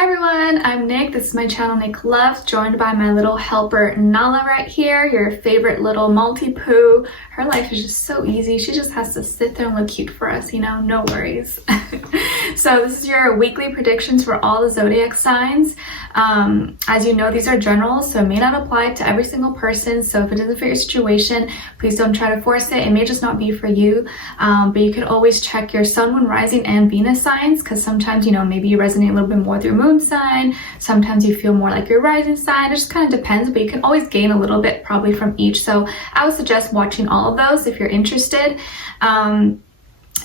Hi everyone, I'm Nick. This is my channel NicLoves, joined by my little helper Nala right here, your favorite little multi-poo. Her life is just so easy. She just has to sit there and look cute for us, you know, no worries. So this is your weekly predictions for all the zodiac signs. As you know, these are generals, so it may not apply to every single person. So if it doesn't fit your situation, please don't try to force it. It may just not be for you. But you can always check your sun, moon, rising, and Venus signs, because sometimes, you know, maybe you resonate a little bit more with your moon sign. Sometimes you feel more like your rising sign. It just kind of depends, but you can always gain a little bit probably from each. So I would suggest watching all of those if you're interested.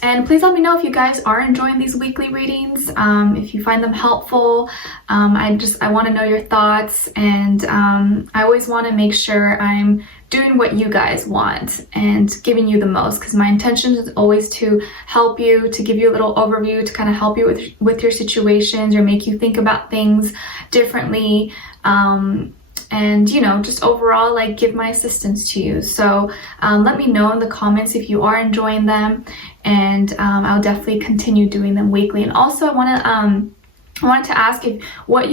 And please let me know if you guys are enjoying these weekly readings, if you find them helpful. I want to know your thoughts, and I always want to make sure I'm doing what you guys want and giving you the most, because my intention is always to help you, to give you a little overview, to kind of help you with your situations or make you think about things differently. And you know, just overall, like, give my assistance to you. So let me know in the comments if you are enjoying them, and I'll definitely continue doing them weekly. And also I wanted to ask when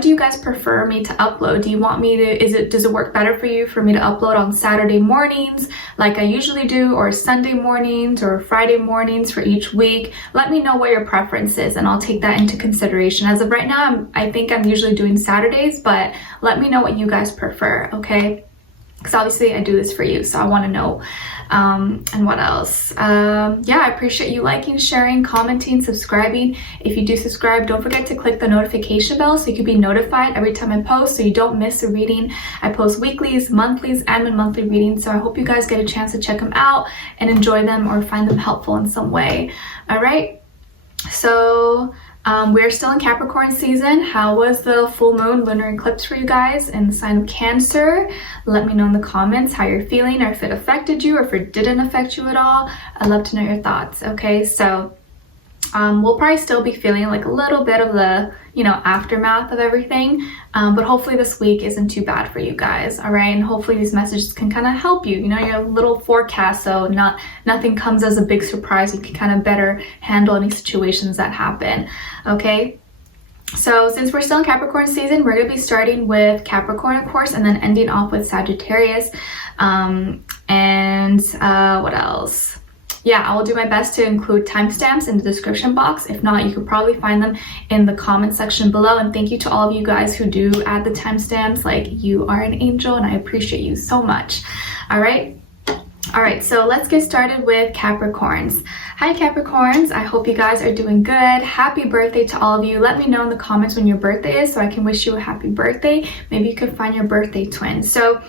do you guys prefer me to upload? Do you want me to, does it work better for you for me to upload on Saturday mornings like I usually do, or Sunday mornings, or Friday mornings for each week? Let me know what your preference is, and I'll take that into consideration. As of right now, I think I'm usually doing Saturdays, but let me know what you guys prefer, okay? Because obviously I do this for you, so I want to know. And what else? Yeah, I appreciate you liking, sharing, commenting, subscribing. If you do subscribe, don't forget to click the notification bell so you can be notified every time I post, so you don't miss a reading. I post weeklies, monthlies, and monthly readings, so I hope you guys get a chance to check them out and enjoy them or find them helpful in some way. All right, so we're still in Capricorn season. How was the full moon lunar eclipse for you guys in the sign of Cancer? Let me know in the comments how you're feeling, or if it affected you, or if it didn't affect you at all. I'd love to know your thoughts. Okay, so we'll probably still be feeling like a little bit of the, you know, aftermath of everything, but hopefully this week isn't too bad for you guys. All right, and hopefully these messages can kind of help you, you know, your little forecast, so nothing comes as a big surprise. You can kind of better handle any situations that happen. Okay, so since we're still in Capricorn season, we're going to be starting with Capricorn, of course, and then ending off with Sagittarius. What else? Yeah, I will do my best to include timestamps in the description box. If not, you could probably find them in the comment section below. And thank you to all of you guys who do add the timestamps. Like, you are an angel, and I appreciate you so much. All right, so let's get started with Capricorns. Hi Capricorns, I hope you guys are doing good. Happy birthday to all of you. Let me know in the comments when your birthday is so I can wish you a happy birthday. Maybe you could find your birthday twin. So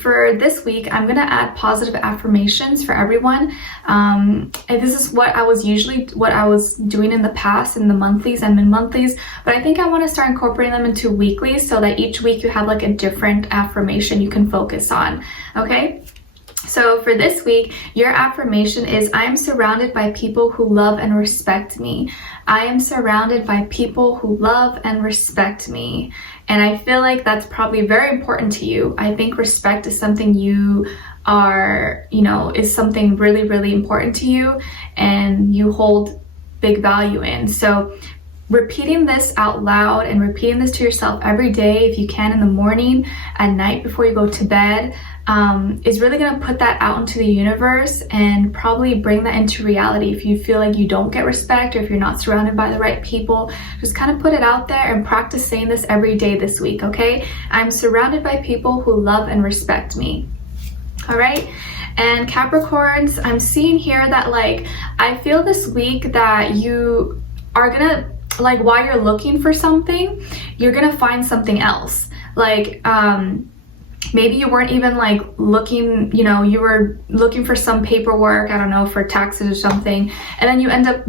for this week, I'm gonna add positive affirmations for everyone. And this is what I was doing in the past, in the monthlies and mid-monthlies, but I think I want to start incorporating them into weeklies, so that each week you have like a different affirmation you can focus on. Okay, so for this week, your affirmation is, I am surrounded by people who love and respect me. I am surrounded by people who love and respect me. And I feel like that's probably very important to you. I think respect is something you are, you know, is something really, really important to you, and you hold big value in. So repeating this out loud and repeating this to yourself every day, if you can, in the morning, at night, before you go to bed, is really going to put that out into the universe and probably bring that into reality. If you feel like you don't get respect, or if you're not surrounded by the right people, just kind of put it out there and practice saying this every day this week, okay? I'm surrounded by people who love and respect me. All right, and Capricorns, I'm seeing here that, like, I feel this week that you are gonna, like, while you're looking for something, you're gonna find something else. Like, maybe you weren't even like looking, you know, you were looking for some paperwork, I don't know, for taxes or something, and then you end up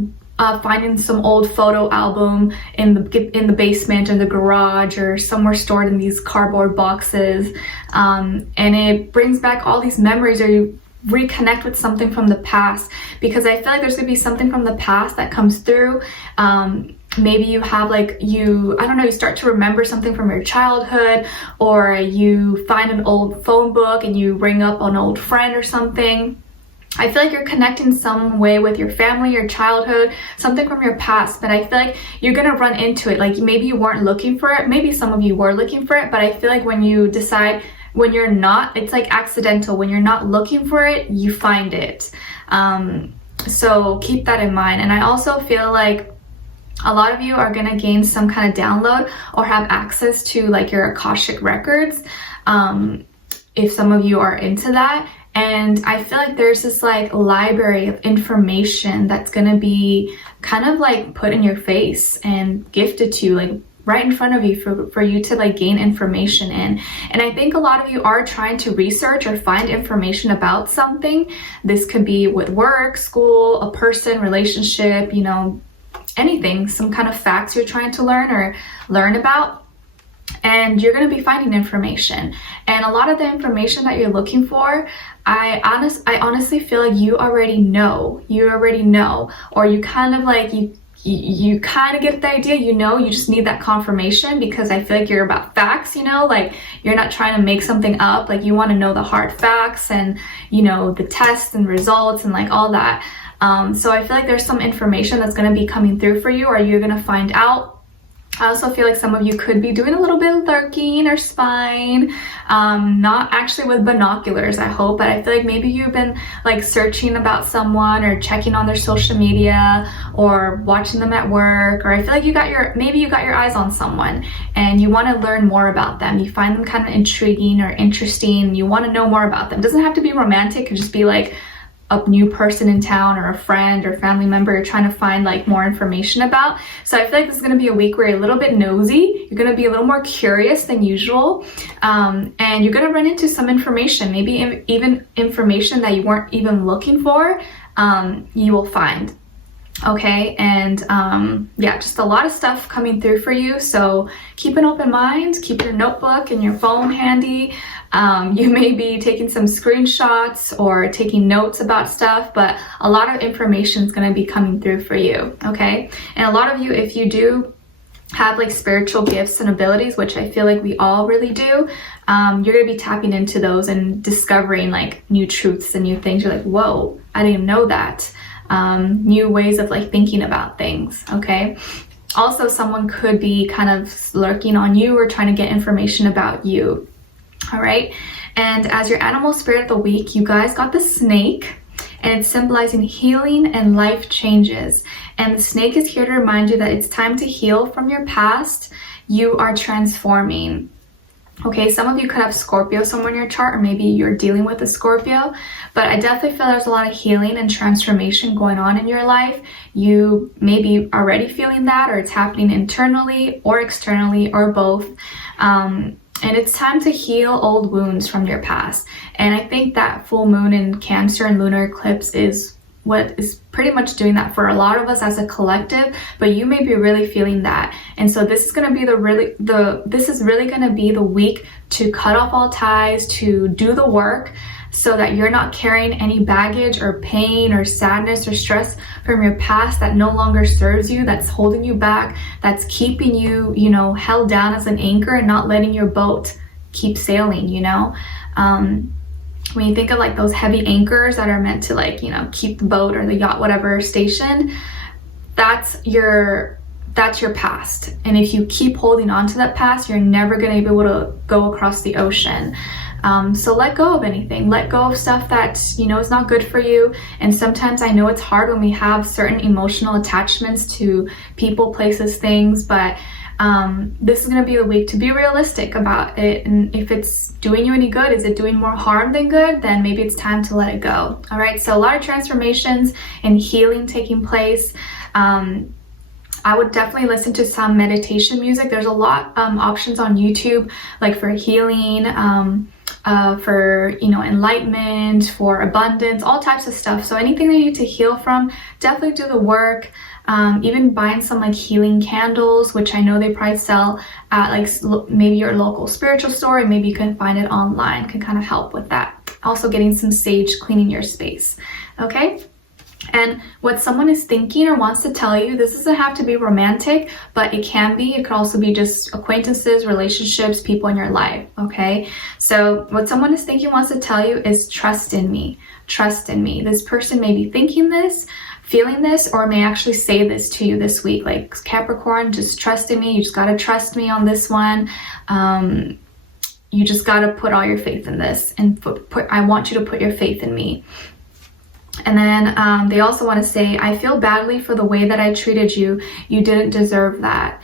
finding some old photo album in the basement or the garage or somewhere stored in these cardboard boxes, and it brings back all these memories, or you reconnect with something from the past, because I feel like there's gonna be something from the past that comes through. Maybe you have like, I don't know, you start to remember something from your childhood, or you find an old phone book and you ring up an old friend or something. I feel like you're connecting some way with your family, your childhood, something from your past, but I feel like you're gonna run into it. Like maybe you weren't looking for it, maybe some of you were looking for it, but I feel like when you decide, when you're not, it's like accidental. When you're not looking for it, you find it. So keep that in mind. And I also feel like a lot of you are gonna gain some kind of download or have access to like your Akashic records, if some of you are into that. And I feel like there's this like library of information that's gonna be kind of like put in your face and gifted to you, like right in front of you for you to like gain information in. And I think a lot of you are trying to research or find information about something. This could be with work, school, a person, relationship, you know, anything, some kind of facts you're trying to learn or learn about. And you're going to be finding information, and a lot of the information that you're looking for, I honestly feel like you already know, or you kind of like, you kind of get the idea, you know, you just need that confirmation, because I feel like you're about facts, you know, like you're not trying to make something up, like you want to know the hard facts and, you know, the tests and results and like all that. So I feel like there's some information that's going to be coming through for you, or you're going to find out. I also feel like some of you could be doing a little bit of lurking or spying, not actually with binoculars, I hope, but I feel like maybe you've been like searching about someone or checking on their social media or watching them at work, or I feel like maybe you got your eyes on someone and you want to learn more about them. You find them kind of intriguing or interesting. You want to know more about them. It doesn't have to be romantic. It could just be like a new person in town or a friend or family member you're trying to find like more information about. So I feel like this is going to be a week where you're a little bit nosy, you're going to be a little more curious than usual, and you're going to run into some information, maybe even information that you weren't even looking for, you will find. Okay, and yeah, just a lot of stuff coming through for you, so keep an open mind, keep your notebook and your phone handy. You may be taking some screenshots or taking notes about stuff, but a lot of information is going to be coming through for you. Okay, and a lot of you, if you do have like spiritual gifts and abilities, which I feel like we all really do, you're going to be tapping into those and discovering like new truths and new things. You're like, whoa, I didn't even know that. New ways of like thinking about things. Okay, also someone could be kind of lurking on you or trying to get information about you. All right, and as your animal spirit of the week, you guys got the snake, and it's symbolizing healing and life changes. And the snake is here to remind you that it's time to heal from your past. You are transforming. Okay, some of you could have Scorpio somewhere in your chart, or maybe you're dealing with a Scorpio, but I definitely feel there's a lot of healing and transformation going on in your life. You may be already feeling that, or it's happening internally or externally or both. And it's time to heal old wounds from your past. And I think that full moon in Cancer and lunar eclipse is what is pretty much doing that for a lot of us as a collective, but you may be really feeling that. And so this is going to be this is really going to be the week to cut off all ties, to do the work, so that you're not carrying any baggage or pain or sadness or stress from your past that no longer serves you, that's holding you back, that's keeping you, you know, held down as an anchor and not letting your boat keep sailing, you know. When you think of like those heavy anchors that are meant to like, you know, keep the boat or the yacht, whatever, stationed, that's your past. And if you keep holding on to that past, you're never going to be able to go across the ocean. So let go of anything, let go of stuff that, you know, is not good for you. And sometimes I know it's hard when we have certain emotional attachments to people, places, things, but this is going to be the week to be realistic about it. And if it's doing you any good, is it doing more harm than good, then maybe it's time to let it go. All right, so a lot of transformations and healing taking place. I would definitely listen to some meditation music. There's a lot options on YouTube, like for healing, for, you know, enlightenment, for abundance, all types of stuff. So anything that you need to heal from, definitely do the work. Even buying some like healing candles, which I know they probably sell at like maybe your local spiritual store, and maybe you can find it online, can kind of help with that. Also getting some sage, cleaning your space. Okay, And what someone is thinking or wants to tell you, this doesn't have to be romantic, but it can be. It could also be just acquaintances, relationships, people in your life, okay? So what someone is thinking, wants to tell you is trust in me. Trust in me. This person may be thinking this, feeling this, or may actually say this to you this week. Like, Capricorn, just trust in me. You just got to trust me on this one. You just got to put all your faith in this. And I want you to put your faith in me. And then they also want to say, I feel badly for the way that I treated you. You didn't deserve that.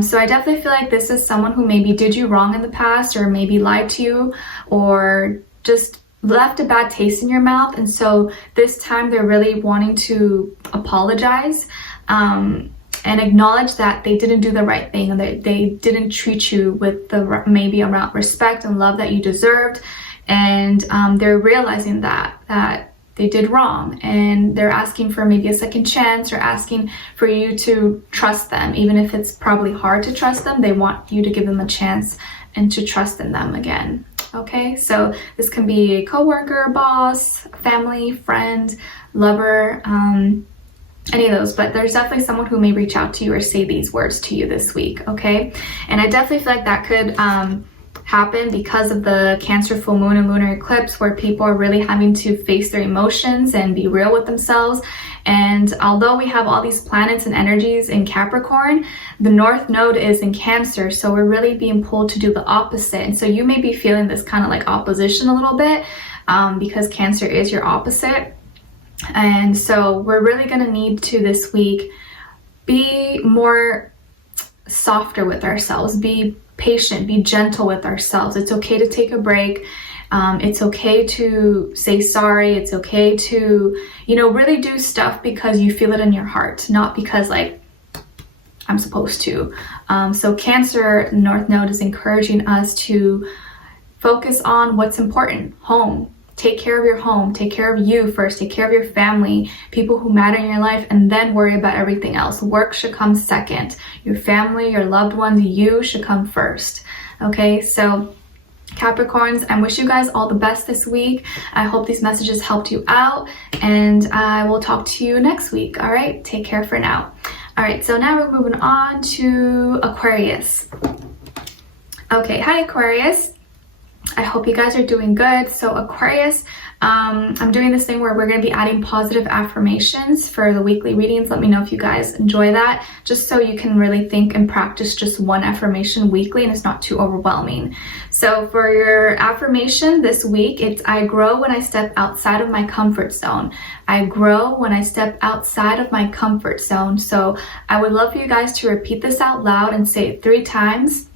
So I definitely feel like this is someone who maybe did you wrong in the past, or maybe lied to you, or just left a bad taste in your mouth. And so this time they're really wanting to apologize and acknowledge that they didn't do the right thing, and that they didn't treat you with the maybe around respect and love that you deserved. And they're realizing that they did wrong, and they're asking for maybe a second chance, or asking for you to trust them. Even if it's probably hard to trust them, they want you to give them a chance and to trust in them again. Okay, so this can be a coworker, boss, family, friend, lover, any of those, but there's definitely someone who may reach out to you or say these words to you this week, okay? And I definitely feel like that could happen because of the Cancer full moon and lunar eclipse, where people are really having to face their emotions and be real with themselves. And although we have all these planets and energies in Capricorn, the North Node is in Cancer, so we're really being pulled to do the opposite. And so you may be feeling this kind of like opposition a little bit because Cancer is your opposite. And so we're really going to need to this week be more softer with ourselves, be patient, be gentle with ourselves. It's okay to take a break. It's okay to say sorry. It's okay to, really do stuff because you feel it in your heart, not because like I'm supposed to. So Cancer North Node is encouraging us to focus on what's important. Home. Take care of your home. Take care of you first. Take care of your family, people who matter in your life, and then worry about everything else. Work should come second. Your family, your loved ones, you should come first. Okay, so Capricorns, I wish you guys all the best this week. I hope these messages helped you out, and I will talk to you next week. All right, take care for now. All right, so now we're moving on to Aquarius. Okay, hi Aquarius. I hope you guys are doing good. So Aquarius, I'm doing this thing where we're going to be adding positive affirmations for the weekly readings. Let me know if you guys enjoy that, just so you can really think and practice just one affirmation weekly and it's not too overwhelming. So for your affirmation this week, it's I grow when I step outside of my comfort zone. I grow when I step outside of my comfort zone. So I would love for you guys to repeat this out loud and say it 3 times.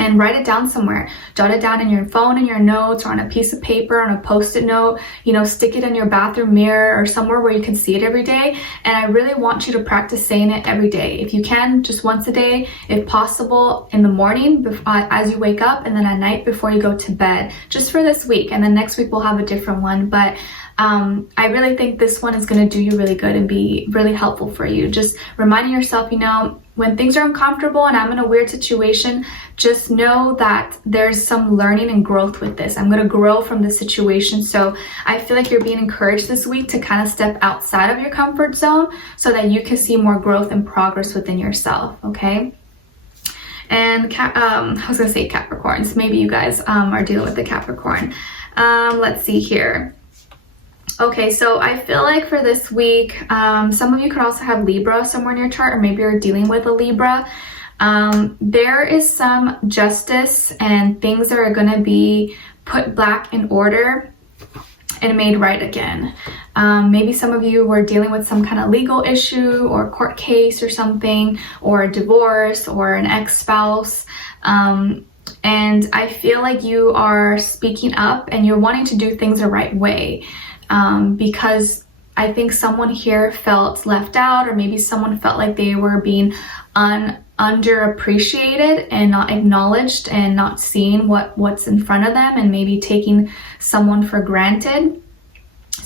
And write it down somewhere. Jot it down in your phone, in your notes, or on a piece of paper, on a post-it note. Stick it in your bathroom mirror or somewhere where you can see it every day. And I really want you to practice saying it every day. If you can, just once a day, if possible, in the morning as you wake up, and then at night before you go to bed, just for this week. And then next week we'll have a different one. But I really think this one is going to do you really good and be really helpful for you. Just reminding yourself, when things are uncomfortable and I'm in a weird situation, just know that there's some learning and growth with this. I'm going to grow from this situation. So I feel like you're being encouraged this week to kind of step outside of your comfort zone so that you can see more growth and progress within yourself, okay? And I was going to say Capricorns. Maybe you guys are dealing with the Capricorn. Let's see here. Okay, so I feel like for this week, some of you could also have Libra somewhere in your chart, or maybe you're dealing with a Libra. There is some justice and things that are going to be put back in order and made right again. Maybe some of you were dealing with some kind of legal issue or court case or something, or a divorce or an ex-spouse. And I feel like you are speaking up and you're wanting to do things the right way. Because I think someone here felt left out, or maybe someone felt like they were being underappreciated and not acknowledged and not seeing what's in front of them, and maybe taking someone for granted.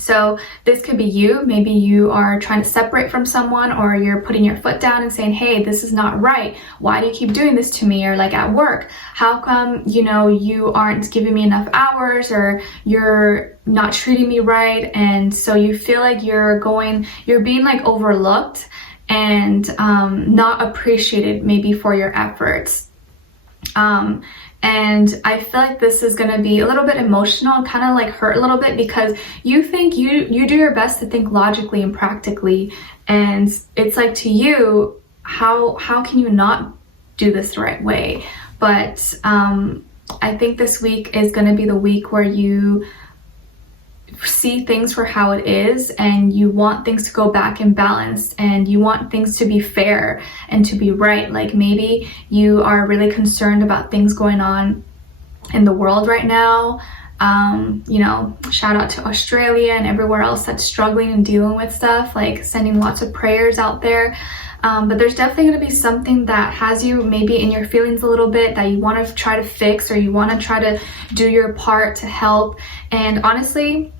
So this could be you. Maybe you are trying to separate from someone, or you're putting your foot down and saying, hey, this is not right. Why do you keep doing this to me? Or like at work, how come, you know, you aren't giving me enough hours, or you're not treating me right? And so you feel like you're being like overlooked and not appreciated maybe for your efforts. And I feel like this is going to be a little bit emotional, kind of like hurt a little bit, because you think you do your best to think logically and practically, and it's like, to you, how can you not do this the right way? But I think this week is going to be the week where you see things for how it is, and you want things to go back in balance, and you want things to be fair and to be right. Like maybe you are really concerned about things going on in the world right now. You know, shout out to Australia and everywhere else that's struggling and dealing with stuff, like sending lots of prayers out there. But there's definitely going to be something that has you maybe in your feelings a little bit, that you want to try to fix, or you want to try to do your part to help. And honestly,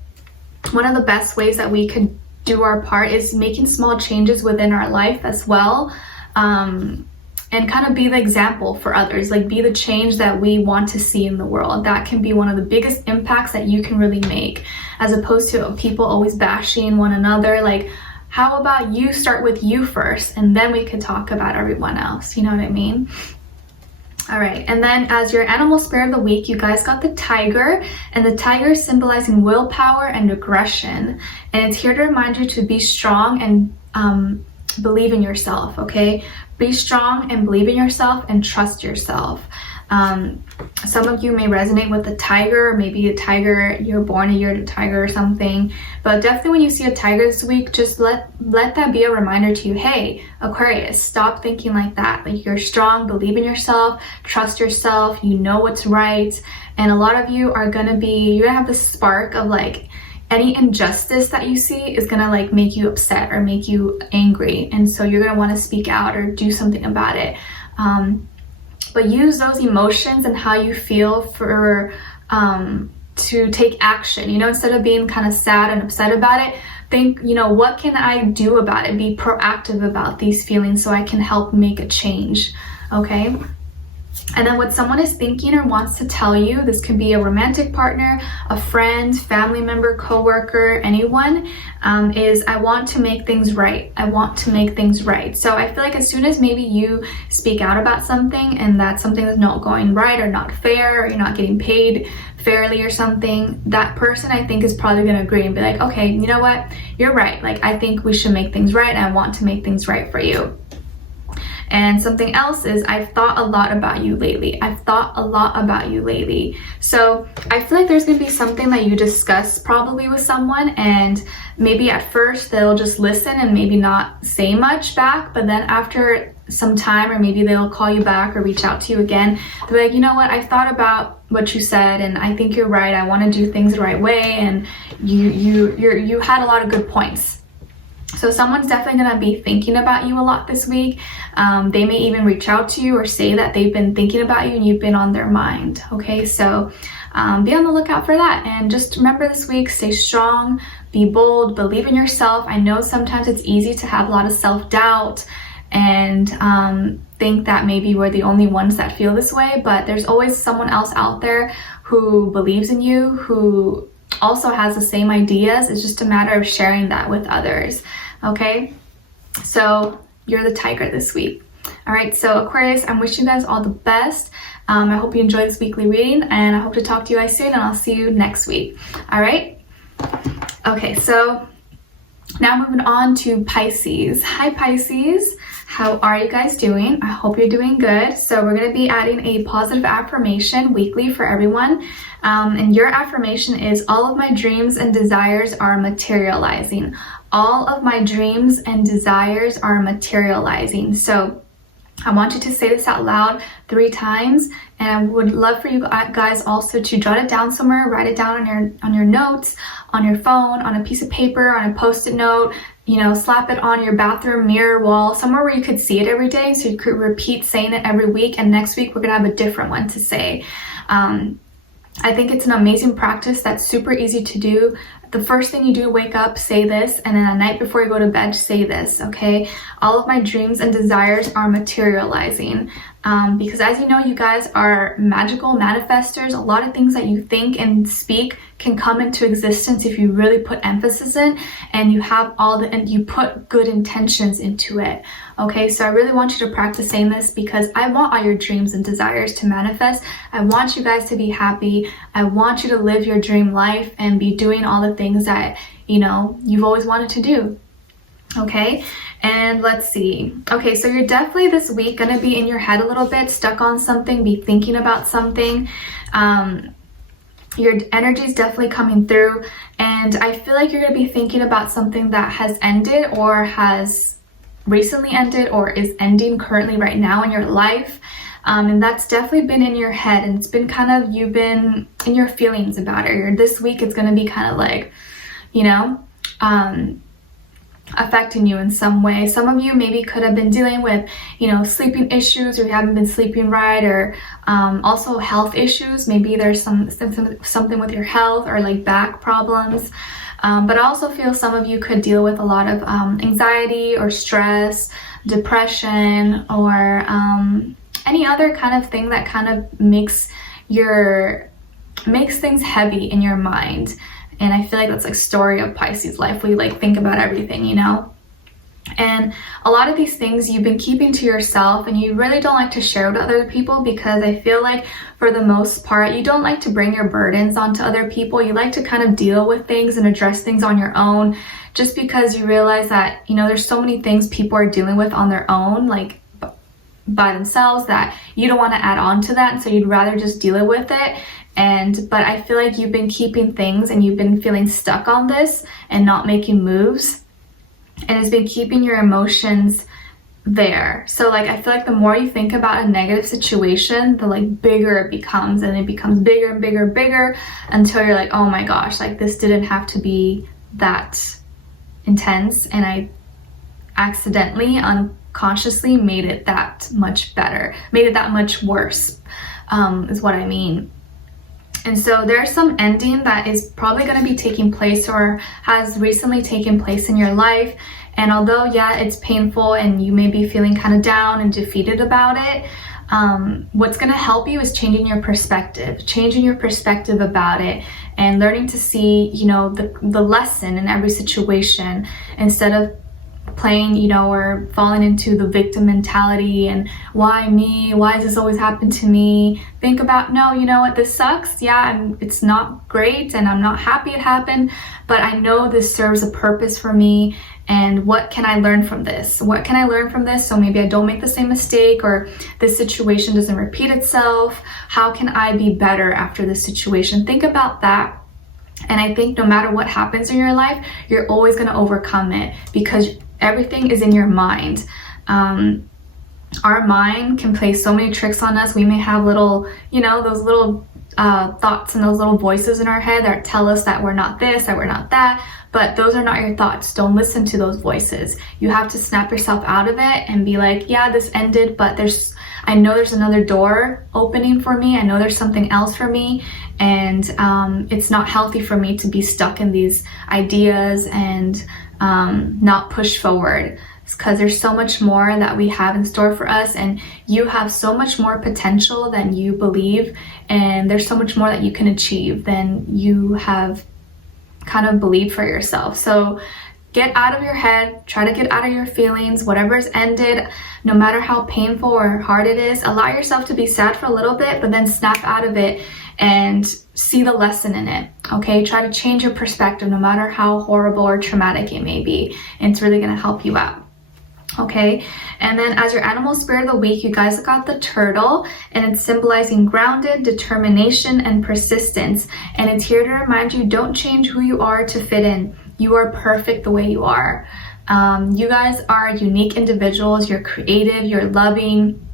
one of the best ways that we could do our part is making small changes within our life as well, and kind of be the example for others, like be the change that we want to see in the world. That can be one of the biggest impacts that you can really make, as opposed to people always bashing one another. Like, how about you start with you first, and then we could talk about everyone else, you know what I mean? All right, and then as your animal spirit of the week, you guys got the tiger, and the tiger is symbolizing willpower and aggression, and it's here to remind you to be strong and believe in yourself. Okay, be strong and believe in yourself and trust yourself. Some of you may resonate with the tiger, or maybe a tiger, you're born a year to tiger or something. But definitely when you see a tiger this week, just let that be a reminder to you, hey, Aquarius, stop thinking like that. Like, you're strong, believe in yourself, trust yourself, you know what's right. And a lot of you are you're gonna have this spark of like, any injustice that you see is gonna like make you upset or make you angry. And so you're gonna wanna speak out or do something about it. But use those emotions and how you feel for to take action. You know, instead of being kind of sad and upset about it, think, you know, what can I do about it? Be proactive about these feelings so I can help make a change. Okay. And then what someone is thinking or wants to tell you, this could be a romantic partner, a friend, family member, coworker, anyone, is I want to make things right. I want to make things right. So I feel like as soon as maybe you speak out about something and that something is not going right or not fair, or you're not getting paid fairly or something, that person I think is probably going to agree and be like, okay, you know what? You're right. Like, I think we should make things right, and I want to make things right for you. And something else is, I've thought a lot about you lately. I've thought a lot about you lately. So I feel like there's gonna be something that you discuss probably with someone, and maybe at first they'll just listen and maybe not say much back, but then after some time, or maybe they'll call you back or reach out to you again, they're like, you know what, I've thought about what you said, and I think you're right. I want to do things the right way, and you had a lot of good points. So someone's definitely going to be thinking about you a lot this week. They may even reach out to you or say that they've been thinking about you and you've been on their mind. Okay, so be on the lookout for that. And just remember this week, stay strong, be bold, believe in yourself. I know sometimes it's easy to have a lot of self-doubt and think that maybe we're the only ones that feel this way, but there's always someone else out there who believes in you, who also has the same ideas. It's just a matter of sharing that with others. Okay, so you're the tiger this week. All right, so Aquarius, I'm wishing you guys all the best. I hope you enjoyed this weekly reading, and I hope to talk to you guys soon, and I'll see you next week. All right, okay, so now moving on to Pisces. Hi Pisces, how are you guys doing? I hope you're doing good. So we're going to be adding a positive affirmation weekly for everyone. And your affirmation is, all of my dreams and desires are materializing. All of my dreams and desires are materializing. So I want you to say this out loud 3 times, and I would love for you guys also to jot it down somewhere, write it down on your notes, on your phone, on a piece of paper, on a Post-it note, you know, slap it on your bathroom mirror wall, somewhere where you could see it every day, so you could repeat saying it every week, and next week we're gonna have a different one to say. I think it's an amazing practice that's super easy to do. the first thing you do, wake up, say this, and then the night before you go to bed, say this, okay? All of my dreams and desires are materializing. Because as you know, you guys are magical manifestors. A lot of things that you think and speak can come into existence if you really put emphasis in, and you have and you put good intentions into it. Okay, so I really want you to practice saying this, because I want all your dreams and desires to manifest. I want you guys to be happy. I want you to live your dream life and be doing all the things that, you know, you've always wanted to do. Okay, and let's see. Okay, so you're definitely this week gonna be in your head a little bit, stuck on something, be thinking about something. Your energy is definitely coming through, and I feel like you're gonna be thinking about something that has ended or has recently ended or is ending currently right now in your life. And that's definitely been in your head, and it's been kind of, you've been in your feelings about it. Or this week it's gonna be kind of like, you know, affecting you in some way. Some of you maybe could have been dealing with, you know, sleeping issues, or you haven't been sleeping right, or also health issues. Maybe there's something with your health, or like back problems. But I also feel some of you could deal with a lot of anxiety or stress, depression, or any other kind of thing that kind of makes things heavy in your mind. And I feel like that's like story of Pisces life. We like think about everything, you know? And a lot of these things you've been keeping to yourself, and you really don't like to share with other people, because I feel like for the most part, you don't like to bring your burdens onto other people. You like to kind of deal with things and address things on your own, just because you realize that, you know, there's so many things people are dealing with on their own, like by themselves, that you don't want to add on to that. And so you'd rather just deal with it. But I feel like you've been keeping things, and you've been feeling stuck on this and not making moves, and it's been keeping your emotions there. So like, I feel like the more you think about a negative situation, the like bigger it becomes, and it becomes bigger and bigger and bigger, until you're like, oh my gosh, like this didn't have to be that intense, and I accidentally, unconsciously made it that much better, made it that much worse, is what I mean. And so there's some ending that is probably going to be taking place, or has recently taken place in your life. And although, yeah, it's painful and you may be feeling kind of down and defeated about it, what's going to help you is changing your perspective about it, and learning to see, you know, the lesson in every situation, instead of playing, you know, or falling into the victim mentality and why me, why does this always happen to me. Think about, no, you know what, this sucks, yeah, it's not great, and I'm not happy it happened, but I know this serves a purpose for me, and what can I learn from this? So maybe I don't make the same mistake, or this situation doesn't repeat itself. How can I be better after this situation? Think about that. And I think no matter what happens in your life, you're always going to overcome it, because everything is in your mind. Our mind can play so many tricks on us. We may have little, you know, those little thoughts and those little voices in our head that tell us that we're not this, that we're not that, but those are not your thoughts. Don't listen to those voices. You have to snap yourself out of it and be like, yeah, this ended, but I know there's another door opening for me. I know there's something else for me, and it's not healthy for me to be stuck in these ideas and not push forward, because there's so much more that we have in store for us, and you have so much more potential than you believe, and there's so much more that you can achieve than you have kind of believed for yourself. So get out of your head, try to get out of your feelings, whatever's ended, no matter how painful or hard it is. Allow yourself to be sad for a little bit, but then snap out of it and see the lesson in it, okay? Try to change your perspective, no matter how horrible or traumatic it may be, and it's really gonna help you out, okay? And then as your animal spirit of the week, you guys got the turtle, and it's symbolizing grounded, determination, and persistence. And it's here to remind you, don't change who you are to fit in. You are perfect the way you are. You guys are unique individuals. You're creative, you're loving,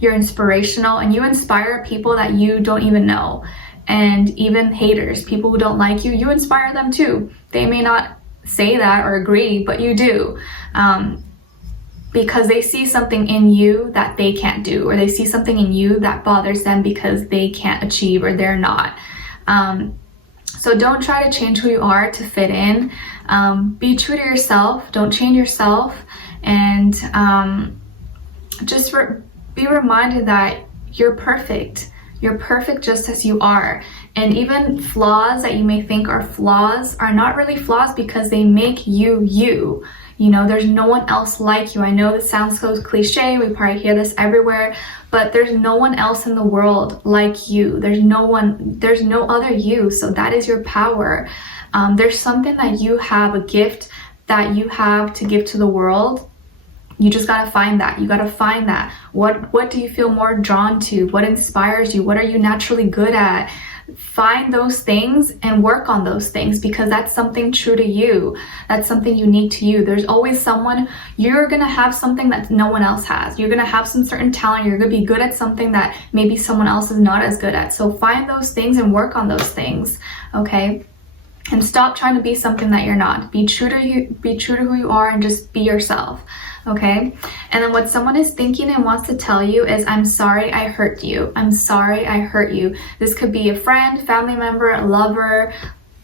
you're inspirational, and you inspire people that you don't even know. And even haters, people who don't like you, you inspire them too. They may not say that or agree, but you do. Because they see something in you that they can't do, or they see something in you that bothers them because they can't achieve, or they're not. So don't try to change who you are to fit in. Be true to yourself. Don't change yourself. And just be reminded that you're perfect. You're perfect just as you are. And even flaws that you may think are flaws are not really flaws, because they make you you. You know, there's no one else like you. I know this sounds so cliche, we probably hear this everywhere, but there's no one else in the world like you. There's no other you. So that is your power. There's something that you have, a gift that you have to give to the world. You just gotta find that. You gotta find that. What do you feel more drawn to? What inspires you? What are you naturally good at? Find those things and work on those things, because that's something true to you. That's something unique to you. There's always someone, you're gonna have something that no one else has. You're gonna have some certain talent. You're gonna be good at something that maybe someone else is not as good at. So find those things and work on those things, okay? And stop trying to be something that you're not. Be true to you, be true to who you are, and just be yourself. Okay, and then what someone is thinking and wants to tell you is, I'm sorry I hurt you. I'm sorry I hurt you. This could be a friend, family member, a lover,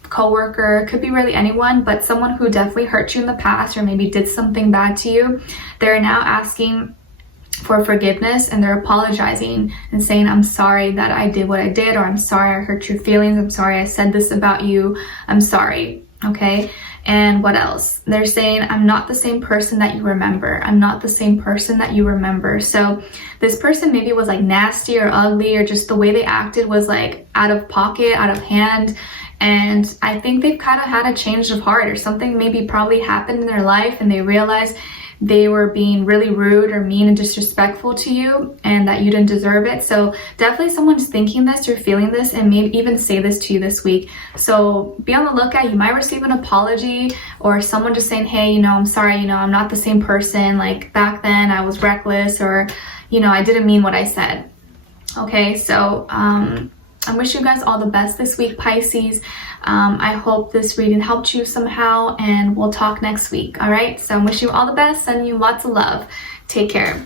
coworker, could be really anyone, but someone who definitely hurt you in the past or maybe did something bad to you. They're now asking for forgiveness, and they're apologizing and saying, I'm sorry that I did what I did, or I'm sorry I hurt your feelings. I'm sorry I said this about you. I'm sorry. Okay. And what else? They're saying, I'm not the same person that you remember. I'm not the same person that you remember. So this person maybe was like nasty or ugly, or just the way they acted was like out of pocket, out of hand. And I think they've kind of had a change of heart, or something maybe probably happened in their life, and they realized they were being really rude or mean and disrespectful to you, and that you didn't deserve it. So definitely someone's thinking this or feeling this, and maybe even say this to you this week. So be on the lookout. You might receive an apology, or someone just saying, hey, I'm sorry, I'm not the same person. Like back then I was reckless, or, I didn't mean what I said. Okay, so I wish you guys all the best this week, Pisces. I hope this reading helped you somehow, and we'll talk next week. All right, so I wish you all the best, sending you lots of love. Take care.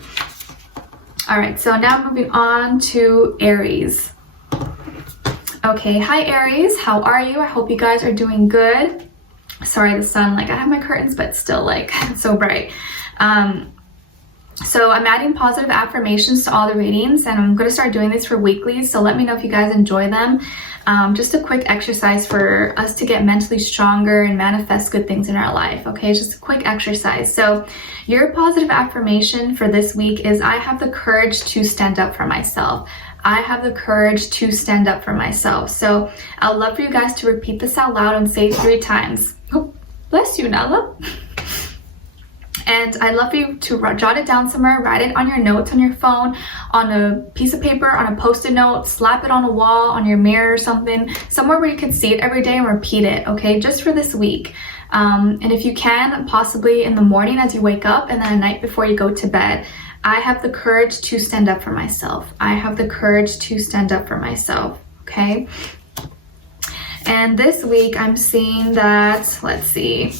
All right, so now moving on to Aries. Okay, hi Aries, how are you? I hope you guys are doing good. Sorry, the sun, I have my curtains, but still it's so bright. So I'm adding positive affirmations to all the readings, and I'm going to start doing this for weeklies, so let me know if you guys enjoy them. Just a quick exercise for us to get mentally stronger and manifest good things in our life, okay? Just a quick exercise. So your positive affirmation for this week is, I have the courage to stand up for myself. I have the courage to stand up for myself. So I'd love for you guys to repeat this out loud and say it 3 times. Oh, bless you, Nala. And I'd love for you to jot it down somewhere, write it on your notes on your phone, on a piece of paper, on a post-it note, slap it on a wall, on your mirror or something, somewhere where you can see it every day and repeat it, okay, just for this week. And if you can, possibly in the morning as you wake up, and then at night before you go to bed. I have the courage to stand up for myself. I have the courage to stand up for myself, okay? And this week I'm seeing that, let's see.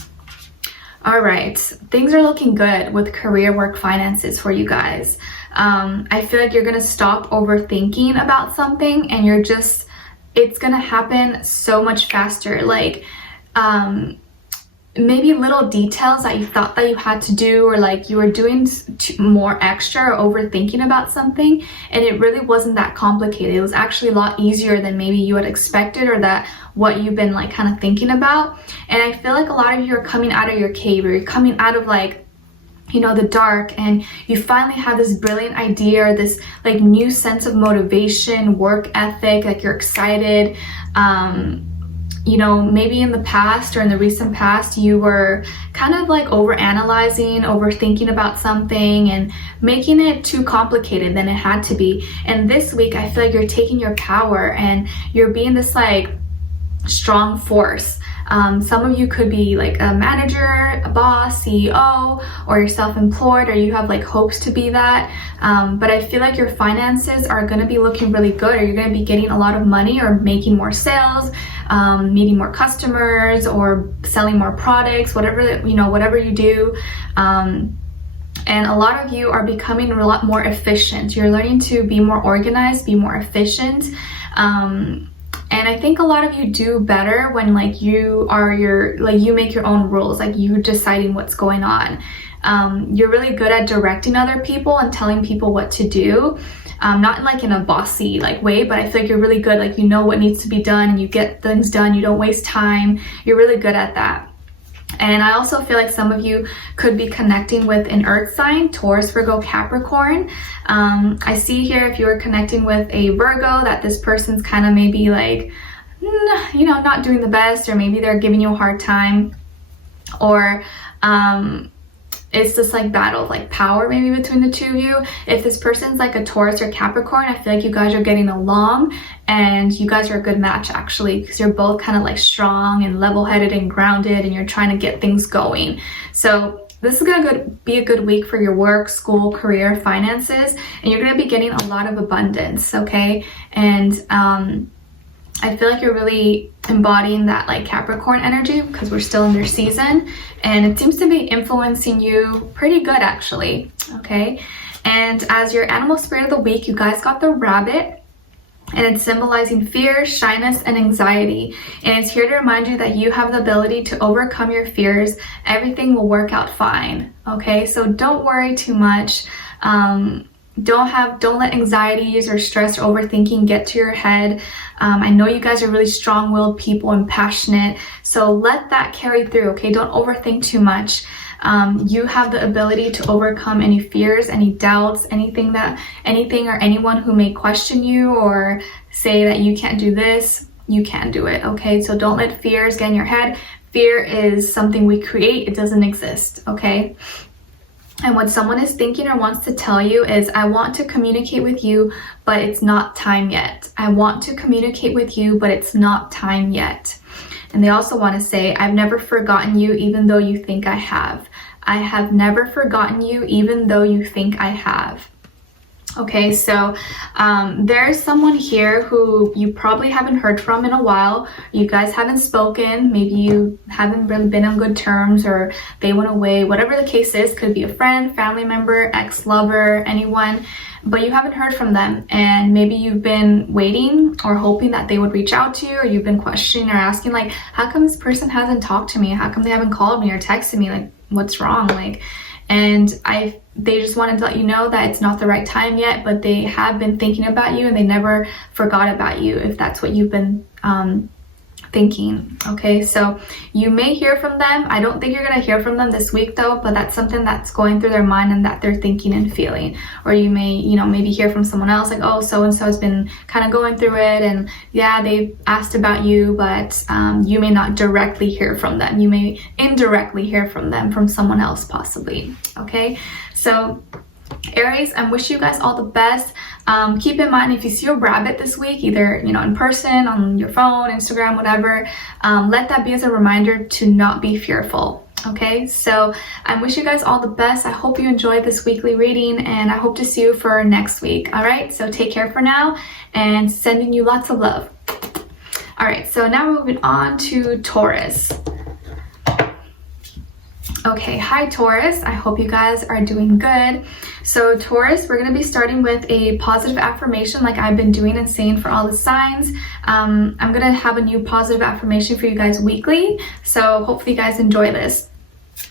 All right, things are looking good with career, work, finances for you guys. I feel like you're gonna stop overthinking about something, and it's gonna happen so much faster. Maybe little details that you thought that you had to do, or you were doing more extra or overthinking about something, and it really wasn't that complicated. It was actually a lot easier than maybe you had expected, or that what you've been kind of thinking about. And I feel like a lot of you are coming out of your cave, or you're coming out of the dark, and you finally have this brilliant idea, or this new sense of motivation, work ethic, you're excited. Maybe in the past, or in the recent past, you were kind of overanalyzing, overthinking about something, and making it too complicated than it had to be. And this week, I feel like you're taking your power, and you're being this strong force. Some of you could be a manager, a boss, CEO, or you're self-employed, or you have hopes to be that. But I feel like your finances are going to be looking really good, or you're going to be getting a lot of money, or making more sales, meeting more customers, or selling more products, whatever you do. And a lot of you are becoming a lot more efficient. You're learning to be more organized, be more efficient. And I think a lot of you do better when like you make your own rules, like you deciding what's going on. You're really good at directing other people and telling people what to do. Not like in a bossy like way, but I feel like you're really good, like you know what needs to be done and you get things done, you don't waste time. You're really good at that. And I also feel like some of you could be connecting with an earth sign, Taurus, Virgo, Capricorn. I see here if you are connecting with a Virgo that this person's kind of maybe like, you know, not doing the best, or maybe they're giving you a hard time, or it's this like battle of like power maybe between the two of you. If this person's like a Taurus or Capricorn, I feel like you guys are getting along and you guys are a good match actually, because you're both kind of like strong and level-headed and grounded and you're trying to get things going. So this is gonna be a good week for your work, school, career, finances, and you're gonna be getting a lot of abundance, okay? And I feel like you're really embodying that like Capricorn energy because we're still in their season, and it seems to be influencing you pretty good actually, okay? And as your animal spirit of the week, you guys got the rabbit, and it's symbolizing fear, shyness, and anxiety. And it's here to remind you that you have the ability to overcome your fears. Everything will work out fine, okay? So don't worry too much. Don't let anxieties or stress or overthinking get to your head. I know you guys are really strong-willed people and passionate, so let that carry through, okay? Don't overthink too much. You have the ability to overcome any fears, any doubts, anything or anyone who may question you or say that you can't do this, you can do it, okay? So don't let fears get in your head. Fear is something we create, it doesn't exist, okay? And what someone is thinking or wants to tell you is, I want to communicate with you, but it's not time yet. I want to communicate with you, but it's not time yet. And they also want to say, I've never forgotten you, even though you think I have. I have never forgotten you, even though you think I have. Okay, so there's someone here who you probably haven't heard from in a while. You guys haven't spoken. Maybe you haven't really been on good terms, or they went away. Whatever the case is, could be a friend, family member, ex-lover, anyone, but you haven't heard from them. And maybe you've been waiting or hoping that they would reach out to you, or you've been questioning or asking like, how come this person hasn't talked to me? How come they haven't called me or texted me? Like, what's wrong? Like, and they just wanted to let you know that it's not the right time yet, but they have been thinking about you and they never forgot about you, if that's what you've been thinking, okay? So you may hear from them. I don't think you're gonna hear from them this week though, but that's something that's going through their mind and that they're thinking and feeling. Or you may, you know, maybe hear from someone else like, oh, so-and-so has been kind of going through it, and yeah, they've asked about you, but you may not directly hear from them. You may indirectly hear from them, from someone else possibly, okay? So Aries, I wish you guys all the best. Keep in mind, if you see a rabbit this week, either, you know, in person, on your phone, Instagram, whatever, let that be as a reminder to not be fearful, okay? So I wish you guys all the best. I hope you enjoyed this weekly reading, and I hope to see you for next week, all right? So take care for now, and sending you lots of love. All right, so now we're moving on to Taurus. Okay, hi Taurus, I hope you guys are doing good. So Taurus, we're going to be starting with a positive affirmation like I've been doing and saying for all the signs. I'm going to have a new positive affirmation for you guys weekly, so hopefully you guys enjoy this.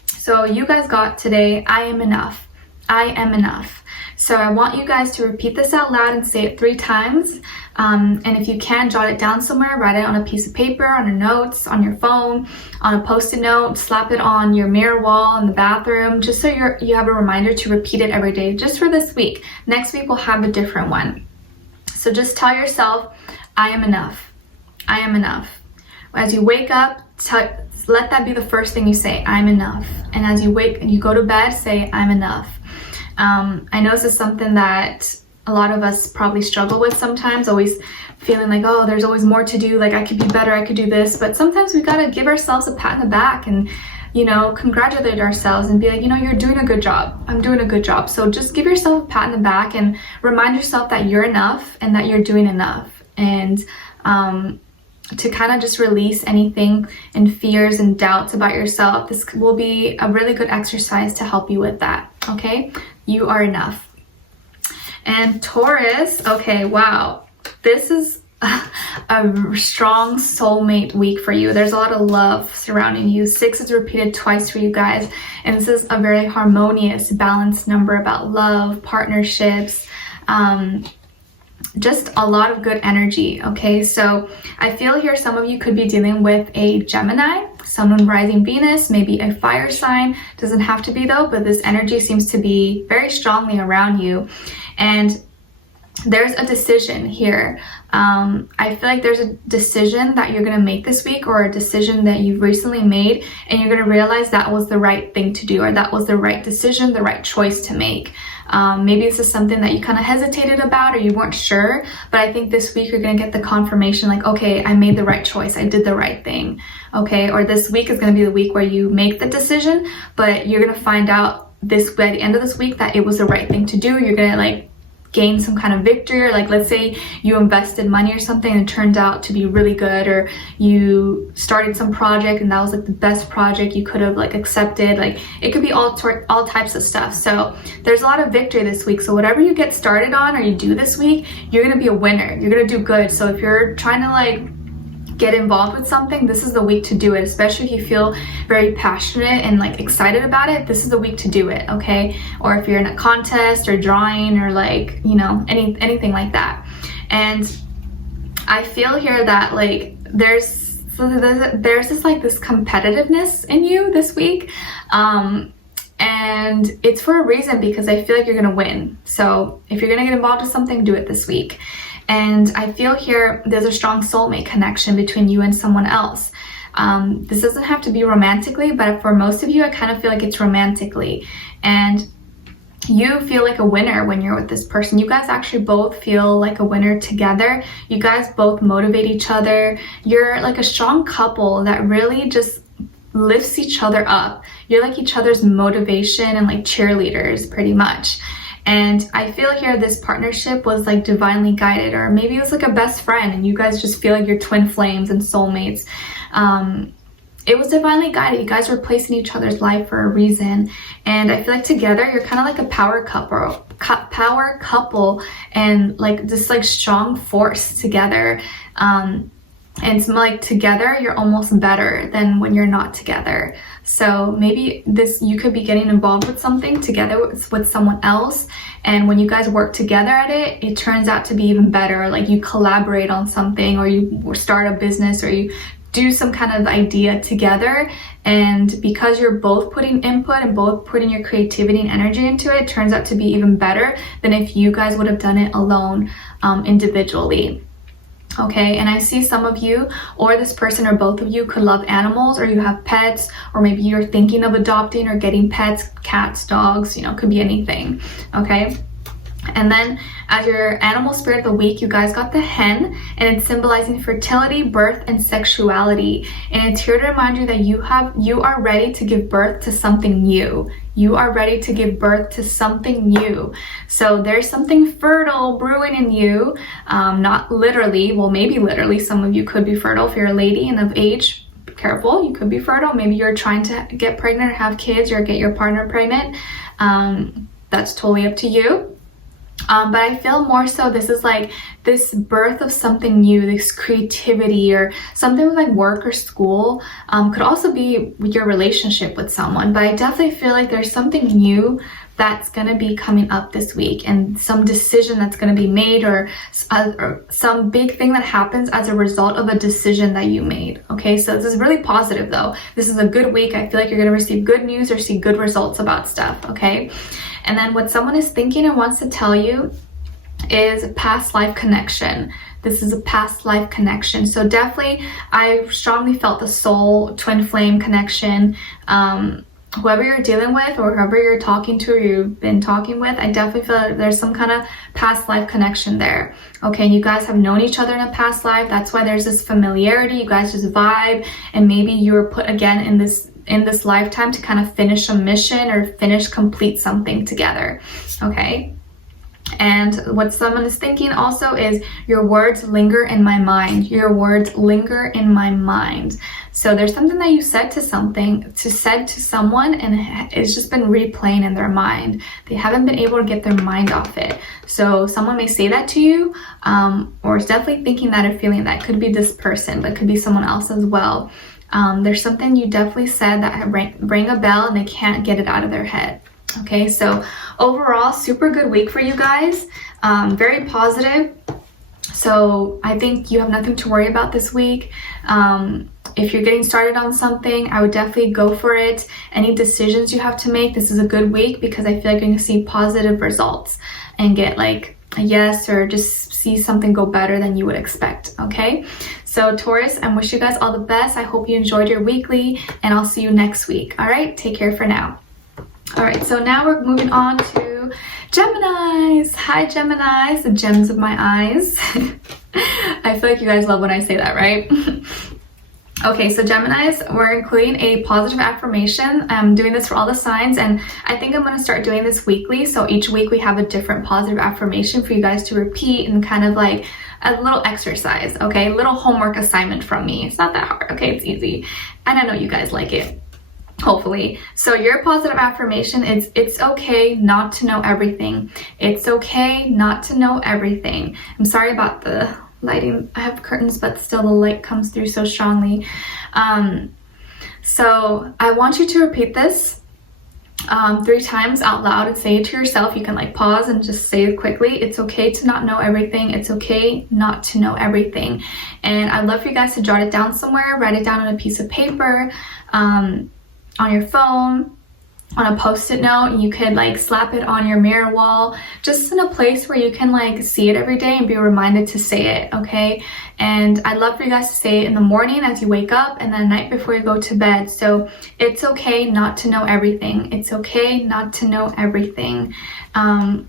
So you guys got today, I am enough. I am enough. So I want you guys to repeat this out loud and say it 3 times. And if you can, jot it down somewhere, write it on a piece of paper, on your notes, on your phone, on a post-it note, slap it on your mirror wall in the bathroom, just so you have a reminder to repeat it every day, just for this week. Next week we'll have a different one. So just tell yourself, I am enough. I am enough. As you wake up, let that be the first thing you say, I'm enough. And as you go to bed, say, I'm enough. I know this is something that a lot of us probably struggle with sometimes, always feeling like, oh, there's always more to do, like I could be better, I could do this. But sometimes we gotta give ourselves a pat on the back and, you know, congratulate ourselves and be like, you know, you're doing a good job. I'm doing a good job. So just give yourself a pat on the back and remind yourself that you're enough and that you're doing enough. And to kind of just release anything and fears and doubts about yourself. This will be a really good exercise to help you with that, okay? You are enough. And Taurus, okay, wow. This is a strong soulmate week for you. There's a lot of love surrounding you. 6 is repeated twice for you guys, and this is a very harmonious, balanced number about love, partnerships, just a lot of good energy. Okay, so I feel here some of you could be dealing with a Gemini, Sun, Moon, Rising, Venus, maybe a fire sign. Doesn't have to be though, but this energy seems to be very strongly around you. And there's a decision here. I feel like there's a decision that you're going to make this week, or a decision that you've recently made, and you're going to realize that was the right thing to do, or that was the right decision, the right choice to make. Maybe this is something that you kind of hesitated about, or you weren't sure, but I think this week you're going to get the confirmation like, okay, I made the right choice, I did the right thing. Okay, or this week is going to be the week where you make the decision, but you're going to find out this by the end of this week that it was the right thing to do. You're going to like gain some kind of victory, or like let's say you invested money or something and it turned out to be really good, or you started some project and that was like the best project you could have like accepted. Like it could be all types of stuff. So there's a lot of victory this week. So whatever you get started on or you do this week, you're gonna be a winner, you're gonna do good. So if you're trying to like get involved with something, this is the week to do it. Especially if you feel very passionate and like excited about it, this is the week to do it. Okay, or if you're in a contest or drawing, or like, you know, anything like that. And I feel here that like there's this like this competitiveness in you this week, and it's for a reason, because I feel like you're gonna win. So if you're gonna get involved with something, do it this week. And I feel here there's a strong soulmate connection between you and someone else. This doesn't have to be romantically, but for most of you, I kind of feel like it's romantically. And you feel like a winner when you're with this person. You guys actually both feel like a winner together. You guys both motivate each other. You're like a strong couple that really just lifts each other up. You're like each other's motivation and like cheerleaders pretty much. And I feel here this partnership was like divinely guided, or maybe it was like a best friend and you guys just feel like you're twin flames and soulmates. It was divinely guided. You guys were placed in each other's life for a reason. And I feel like together you're kind of like a power couple and like this like strong force together. And it's like together you're almost better than when you're not together. So maybe you could be getting involved with something together with someone else, and when you guys work together at it, it turns out to be even better. Like you collaborate on something, or you start a business, or you do some kind of idea together, and because you're both putting input and both putting your creativity and energy into it, it turns out to be even better than if you guys would have done it alone, individually. Okay, and I see some of you, or this person, or both of you could love animals, or you have pets, or maybe you're thinking of adopting or getting pets, cats, dogs, you know, could be anything. Okay, and then as your animal spirit of the week, you guys got the hen, and it's symbolizing fertility, birth, and sexuality. And it's here to remind you that you are ready to give birth to something new. You are ready to give birth to something new. So there's something fertile brewing in you. Not literally, well, maybe literally. Some of you could be fertile if you're a lady and of age. Be careful, you could be fertile. Maybe you're trying to get pregnant or have kids, or get your partner pregnant. That's totally up to you. But I feel more so this is like this birth of something new, this creativity, or something with like work or school. Could also be with your relationship with someone, but I definitely feel like there's something new that's going to be coming up this week, and some decision that's going to be made, or some big thing that happens as a result of a decision that you made. Okay, so this is really positive though. This is a good week. I feel like you're going to receive good news or see good results about stuff. Okay, and then what someone is thinking and wants to tell you is past life connection. This is a past life connection. So definitely I strongly felt the soul twin flame connection. Whoever you're dealing with, or whoever you're talking to, or you've been talking with, I definitely feel like there's some kind of past life connection there. Okay, you guys have known each other in a past life. That's why there's this familiarity. You guys just vibe, and maybe you were put again in this lifetime to kind of finish a mission or complete something together. Okay, And what someone is thinking also is, your words linger in my mind. Your words linger in my mind. So there's something that you said to someone, and it's just been replaying in their mind. They haven't been able to get their mind off it. So someone may say that to you, or is definitely thinking that or feeling that. Could be this person, but it could be someone else as well. There's something you definitely said that rang a bell and they can't get it out of their head. Okay, so overall, super good week for you guys. Very positive. So I think you have nothing to worry about this week. If you're getting started on something, I would definitely go for it. Any decisions you have to make, this is a good week, because I feel like you're going to see positive results and get like a yes, or just see something go better than you would expect. Okay, so Taurus, I wish you guys all the best. I hope you enjoyed your weekly, and I'll see you next week. All right, take care for now. All right, so now we're moving on to Geminis. Hi, Geminis, the gems of my eyes. I feel like you guys love when I say that, right? Okay, so Geminis, we're including a positive affirmation. I'm doing this for all the signs, and I think I'm going to start doing this weekly. So each week we have a different positive affirmation for you guys to repeat, and kind of like a little exercise, okay? Little homework assignment from me. It's not that hard, okay? It's easy. And I know you guys like it. Hopefully. So your positive affirmation is, it's okay not to know everything. It's okay not to know everything. I'm sorry about the lighting. I have curtains, but still the light comes through so strongly. So I want you to repeat this 3 times out loud and say it to yourself. You can like pause and just say it quickly. It's okay to not know everything. It's okay not to know everything. And I'd love for you guys to jot it down somewhere, write it down on a piece of paper, on your phone, on a post-it note, and you could like slap it on your mirror wall, just in a place where you can like see it every day and be reminded to say it, okay? And I'd love for you guys to say it in the morning as you wake up, and then at night before you go to bed. So it's okay not to know everything. It's okay not to know everything. I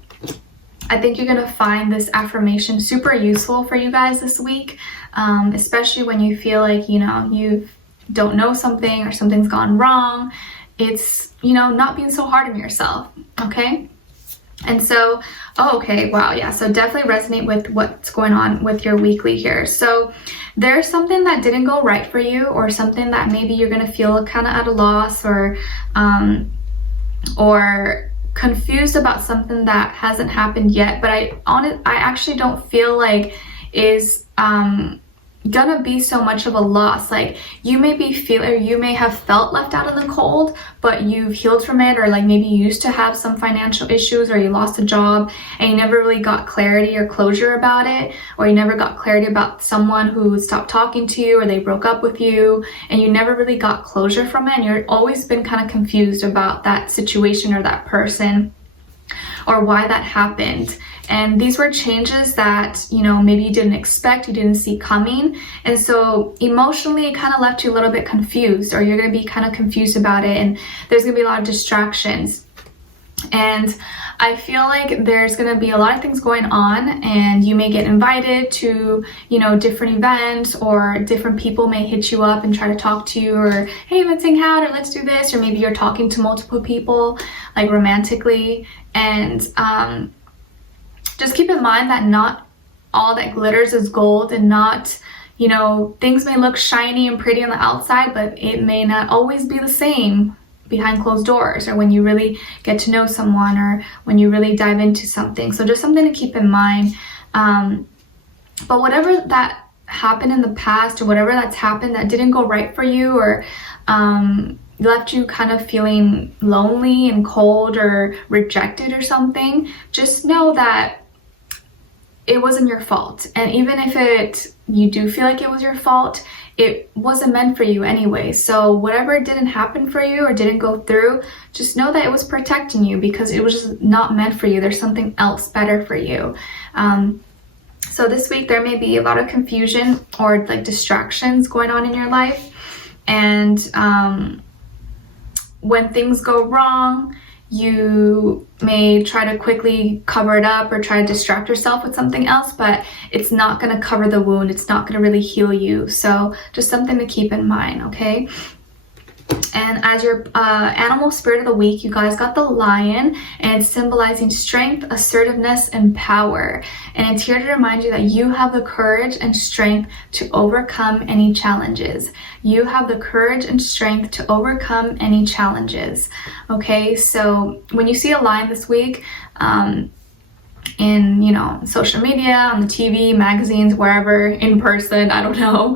think you're gonna find this affirmation super useful for you guys this week, especially when you feel like, you know, you don't know something or something's gone wrong. It's, you know, not being so hard on yourself, okay? And so, oh, okay, wow, yeah, so definitely resonate with what's going on with your weekly here. So there's something that didn't go right for you, or something that maybe you're gonna feel kind of at a loss, or confused about something that hasn't happened yet, but I actually don't feel like is gonna be so much of a loss. Like you may have felt left out in the cold, but you've healed from it, or like maybe you used to have some financial issues, or you lost a job and you never really got clarity or closure about it, or you never got clarity about someone who stopped talking to you, or they broke up with you and you never really got closure from it, and you've always been kind of confused about that situation or that person, or why that happened. And these were changes that, you know, maybe you didn't expect, you didn't see coming. And so emotionally, it kind of left you a little bit confused, or you're going to be kind of confused about it. And there's going to be a lot of distractions. And I feel like there's going to be a lot of things going on, and you may get invited to, you know, different events, or different people may hit you up and try to talk to you, or hey, let's hang out, or let's do this. Or maybe you're talking to multiple people, like romantically. And just keep in mind that not all that glitters is gold, and not, you know, things may look shiny and pretty on the outside, but it may not always be the same behind closed doors, or when you really get to know someone, or when you really dive into something. So just something to keep in mind. But whatever that happened in the past, or whatever that's happened that didn't go right for you, or left you kind of feeling lonely and cold or rejected or something, just know that it wasn't your fault. And even if you do feel like it was your fault, it wasn't meant for you anyway. So whatever didn't happen for you or didn't go through, just know that it was protecting you, because it was just not meant for you. There's something else better for you. So this week there may be a lot of confusion or like distractions going on in your life. And when things go wrong, you may try to quickly cover it up or try to distract yourself with something else, but it's not going to cover the wound. It's not going to really heal you. So just something to keep in mind, okay? And as your animal spirit of the week, you guys got the lion, and it's symbolizing strength, assertiveness, and power. And it's here to remind you that you have the courage and strength to overcome any challenges. You have the courage and strength to overcome any challenges. Okay, so when you see a lion this week, in, you know, social media, on the TV, magazines, wherever, in person, I don't know,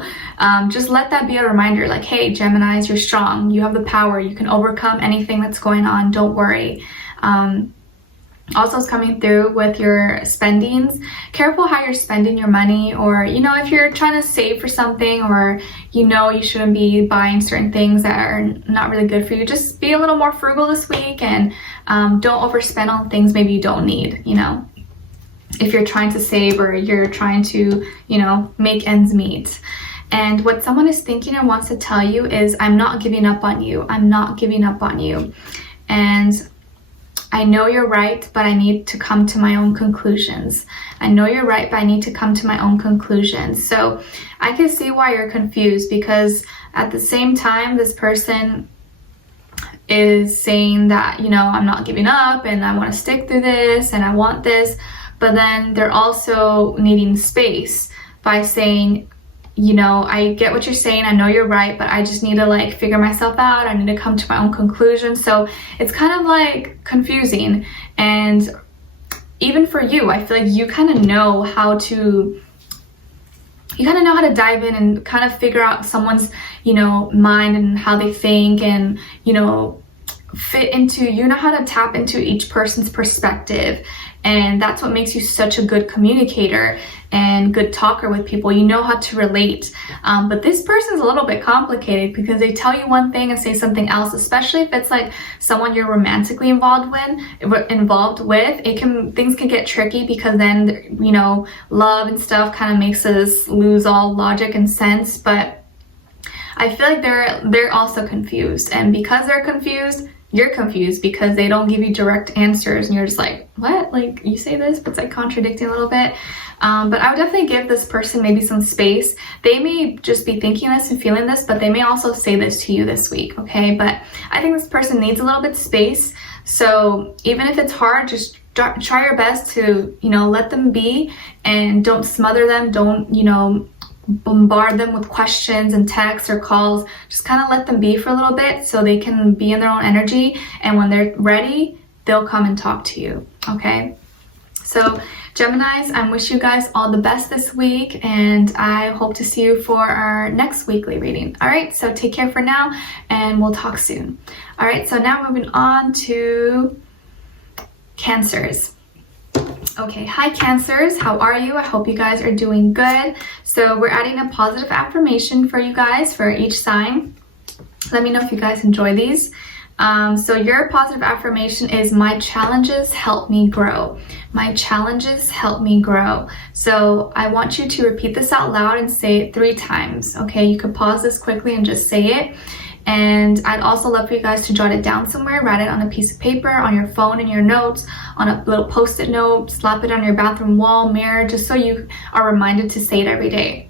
just let that be a reminder, like, hey, Geminis, you're strong, you have the power, you can overcome anything that's going on, don't worry. Also, it's coming through with your spendings. Careful how you're spending your money, or, you know, if you're trying to save for something, or, you know, you shouldn't be buying certain things that are not really good for you, just be a little more frugal this week, and don't overspend on things maybe you don't need, you know, if you're trying to save, or you're trying to, you know, make ends meet. And what someone is thinking and wants to tell you is, I'm not giving up on you. I'm not giving up on you. And I know you're right, but I need to come to my own conclusions. I know you're right, but I need to come to my own conclusions. So I can see why you're confused, because at the same time, this person is saying that, you know, I'm not giving up, and I want to stick through this, and I want this. But then they're also needing space by saying, you know, I get what you're saying, I know you're right, but I just need to like figure myself out, I need to come to my own conclusion. So it's kind of like confusing. And even for you, I feel like you kind of know how to dive in and kind of figure out someone's, you know, mind and how they think, and, you know, fit into, you know how to tap into each person's perspective. And that's what makes you such a good communicator and good talker with people. You know how to relate. But this person's a little bit complicated, because they tell you one thing and say something else, especially if it's like someone you're romantically involved with. Things can get tricky, because then, you know, love and stuff kind of makes us lose all logic and sense. But I feel like they're also confused, and because they're confused, you're confused, because they don't give you direct answers, and you're just like, what? Like, you say this, but it's like contradicting a little bit. But I would definitely give this person maybe some space. They may just be thinking this and feeling this, but they may also say this to you this week, okay? But I think this person needs a little bit of space. So even if it's hard, just try your best to, you know, let them be, and don't smother them. Don't, you know, bombard them with questions and texts or calls. Just kind of let them be for a little bit, so they can be in their own energy, and when they're ready, they'll come and talk to you, okay? So Geminis, I wish you guys all the best this week, and I hope to see you for our next weekly reading. All right, so take care for now, and we'll talk soon. All right, so now moving on to Cancers. Okay, hi Cancers, how are you? I hope you guys are doing good. So we're adding a positive affirmation for you guys for each sign. Let me know if you guys enjoy these. So your positive affirmation is, my challenges help me grow. My challenges help me grow. So I want you to repeat this out loud and say it 3 times. Okay, you can pause this quickly and just say it. And I'd also love for you guys to jot it down somewhere. Write it on a piece of paper, on your phone, in your notes, on a little post-it note, slap it on your bathroom wall, mirror, just so you are reminded to say it every day.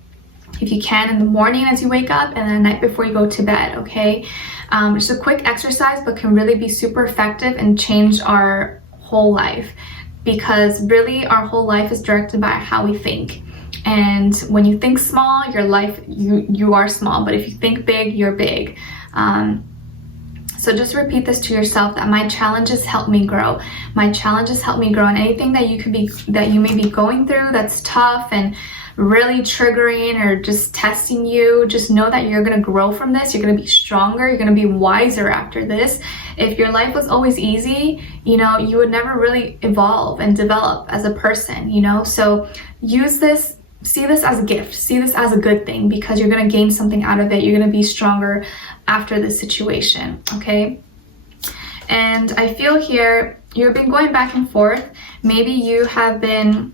If you can, in the morning as you wake up, and then the night before you go to bed, okay? It's a quick exercise, but can really be super effective and change our whole life, because really our whole life is directed by how we think. And when you think small, your life, you are small, but if you think big, you're big. So just repeat this to yourself, that my challenges help me grow. My challenges help me grow. And anything that you may be going through that's tough and really triggering or just testing you, just know that you're going to grow from this. You're going to be stronger. You're going to be wiser after this. If your life was always easy, you know, you would never really evolve and develop as a person, you know. So use this, see this as a gift, see this as a good thing, because you're going to gain something out of it. You're going to be stronger after this situation, okay? And I feel here you've been going back and forth. Maybe you have been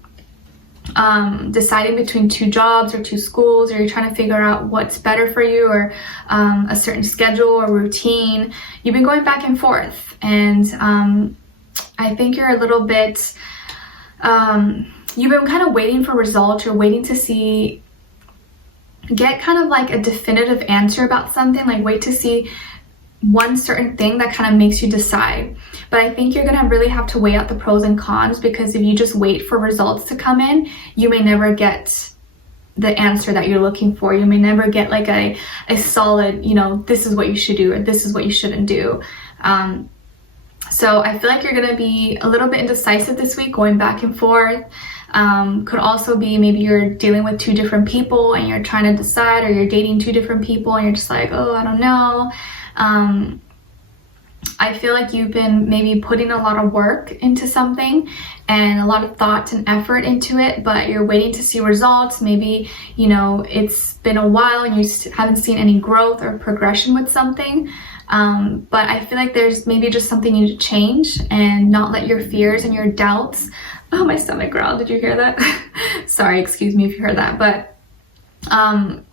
deciding between 2 jobs or 2 schools, or you're trying to figure out what's better for you, or a certain schedule or routine. You've been going back and forth, and I think you're a little bit you've been kind of waiting for results. You're waiting to get kind of like a definitive answer about something, like wait to see one certain thing that kind of makes you decide. But I think you're gonna really have to weigh out the pros and cons, because if you just wait for results to come in, you may never get the answer that you're looking for. You may never get like a solid, you know, this is what you should do or this is what you shouldn't do. So I feel like you're gonna be a little bit indecisive this week, going back and forth. Could also be maybe you're dealing with two different people and you're trying to decide, or you're dating two different people and you're just like, oh, I don't know. I feel like you've been maybe putting a lot of work into something and a lot of thought and effort into it, but you're waiting to see results. Maybe, you know, it's been a while and you haven't seen any growth or progression with something. But I feel like there's maybe just something you need to change and not let your fears and your doubts. Oh, my stomach growled. Did you hear that? Sorry, excuse me if you heard that. But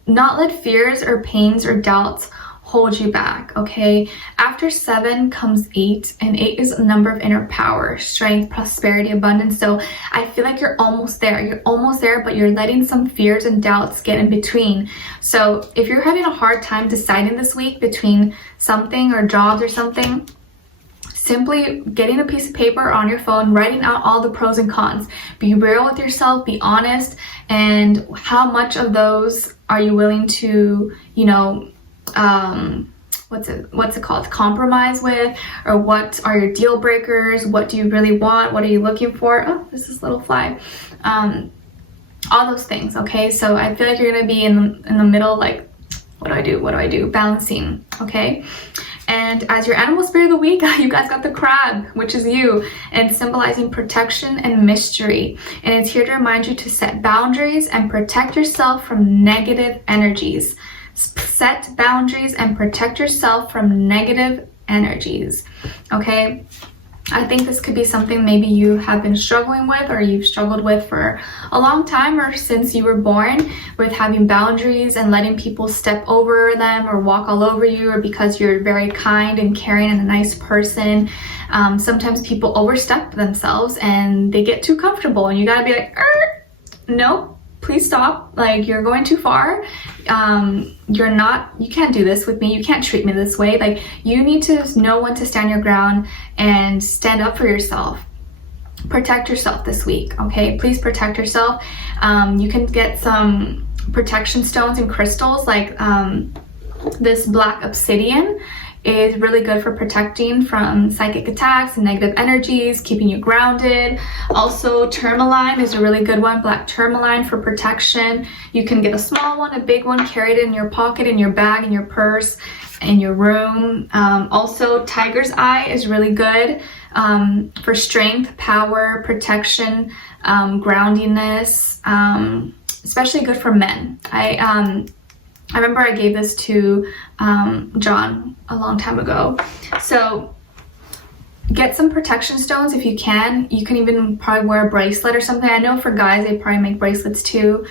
not let fears or pains or doubts hold you back, okay? After 7 comes 8, and 8 is a number of inner power, strength, prosperity, abundance. So I feel like you're almost there. You're almost there, but you're letting some fears and doubts get in between. So if you're having a hard time deciding this week between something or jobs or something, simply getting a piece of paper on your phone, writing out all the pros and cons. Be real with yourself, be honest, and how much of those are you willing to, you know, what's it called, compromise with, or what are your deal breakers? What do you really want? What are you looking for? Oh, this is a little fly. All those things, okay? So I feel like you're gonna be in the middle, like, what do I do? Balancing, okay? And as your animal spirit of the week, you guys got the crab, which is you, and symbolizing protection and mystery. And it's here to remind you to set boundaries and protect yourself from negative energies. Set boundaries and protect yourself from negative energies, okay? I think this could be something maybe you have been struggling with, or you've struggled with for a long time, or since you were born, with having boundaries and letting people step over them or walk all over you, or because you're very kind and caring and a nice person. Sometimes people overstep themselves and they get too comfortable, and you gotta be like, nope, please stop. Like, you're going too far. You can't do this with me. You can't treat me this way. Like, you need to know when to stand your ground and stand up for yourself. Protect yourself this week, okay? Please protect yourself. You can get some protection stones and crystals, like this black obsidian is really good for protecting from psychic attacks and negative energies, keeping you grounded. Also, tourmaline is a really good one, black tourmaline, for protection. You can get a small one, a big one, carry it in your pocket, in your bag, in your purse, in your room. Also, tiger's eye is really good for strength, power, protection, groundiness, especially good for men. I remember I gave this to John a long time ago. So get some protection stones if you can. You can even probably wear a bracelet or something. I know for guys, they probably make bracelets too.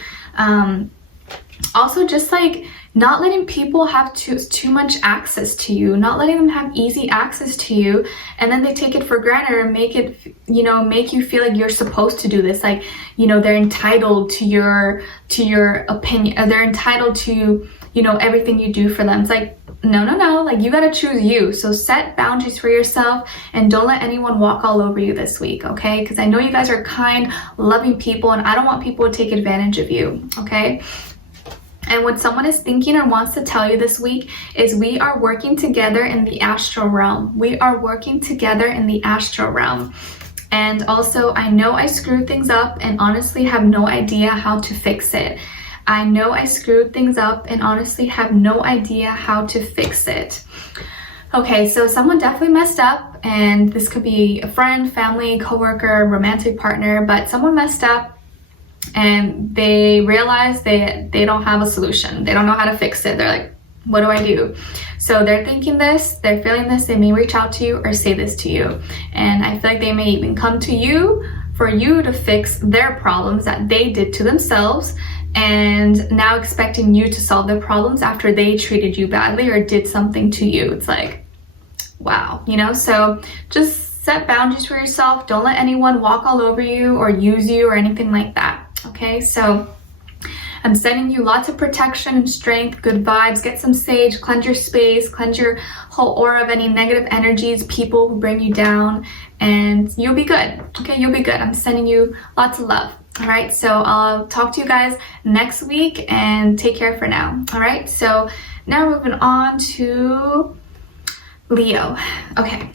Also, just like not letting people have too much access to you, not letting them have easy access to you, and then they take it for granted or make it, you know, make you feel like you're supposed to do this. Like, you know, they're entitled to your opinion, or they're entitled to, you know, everything you do for them. It's like, no, like, you gotta choose you. So set boundaries for yourself and don't let anyone walk all over you this week, okay? Because I know you guys are kind, loving people, and I don't want people to take advantage of you, okay? And what someone is thinking or wants to tell you this week is we are working together in the astral realm. We are working together in the astral realm. And also, I know I screwed things up and honestly have no idea how to fix it. I know I screwed things up and honestly have no idea how to fix it. Okay, so someone definitely messed up, and this could be a friend, family, coworker, romantic partner, but someone messed up and they realize they don't have a solution. They don't know how to fix it. They're like, what do I do? So they're thinking this, they're feeling this, they may reach out to you or say this to you. And I feel like they may even come to you for you to fix their problems that they did to themselves, and now expecting you to solve their problems after they treated you badly or did something to you. It's like, wow, you know? So just set boundaries for yourself. Don't let anyone walk all over you or use you or anything like that. Okay, so I'm sending you lots of protection and strength, good vibes. Get some sage, cleanse your space, cleanse your whole aura of any negative energies, people who bring you down, and you'll be good. Okay, you'll be good. I'm sending you lots of love. All right, so I'll talk to you guys next week, and take care for now. All right, so now moving on to Leo. Okay.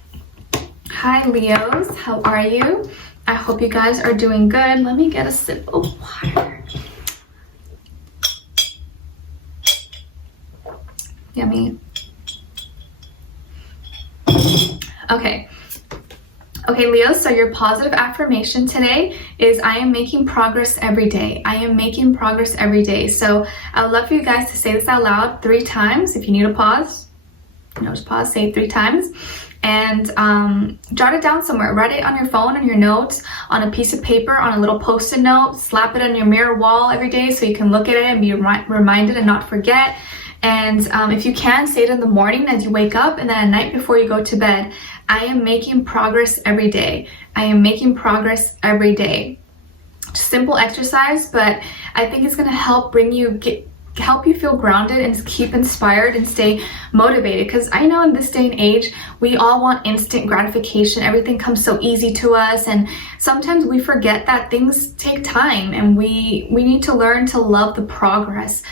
Hi Leos, how are you? I hope you guys are doing good. Let me get a sip of water. Yummy. Okay. Okay, Leo, so your positive affirmation today is I am making progress every day. I am making progress every day. So I would love for you guys to say this out loud 3 times. If you need a pause, just pause, say it 3 times. And jot it down somewhere. Write it on your phone, on your notes, on a piece of paper, on a little post-it note. Slap it on your mirror wall every day so you can look at it and be reminded and not forget. And if you can, say it in the morning as you wake up, and then at night before you go to bed. I am making progress every day. I am making progress every day. Simple exercise, but I think it's going to help help you feel grounded and keep inspired and stay motivated, because I know in this day and age we all want instant gratification. Everything comes so easy to us, and sometimes we forget that things take time, and we need to learn to love the progress.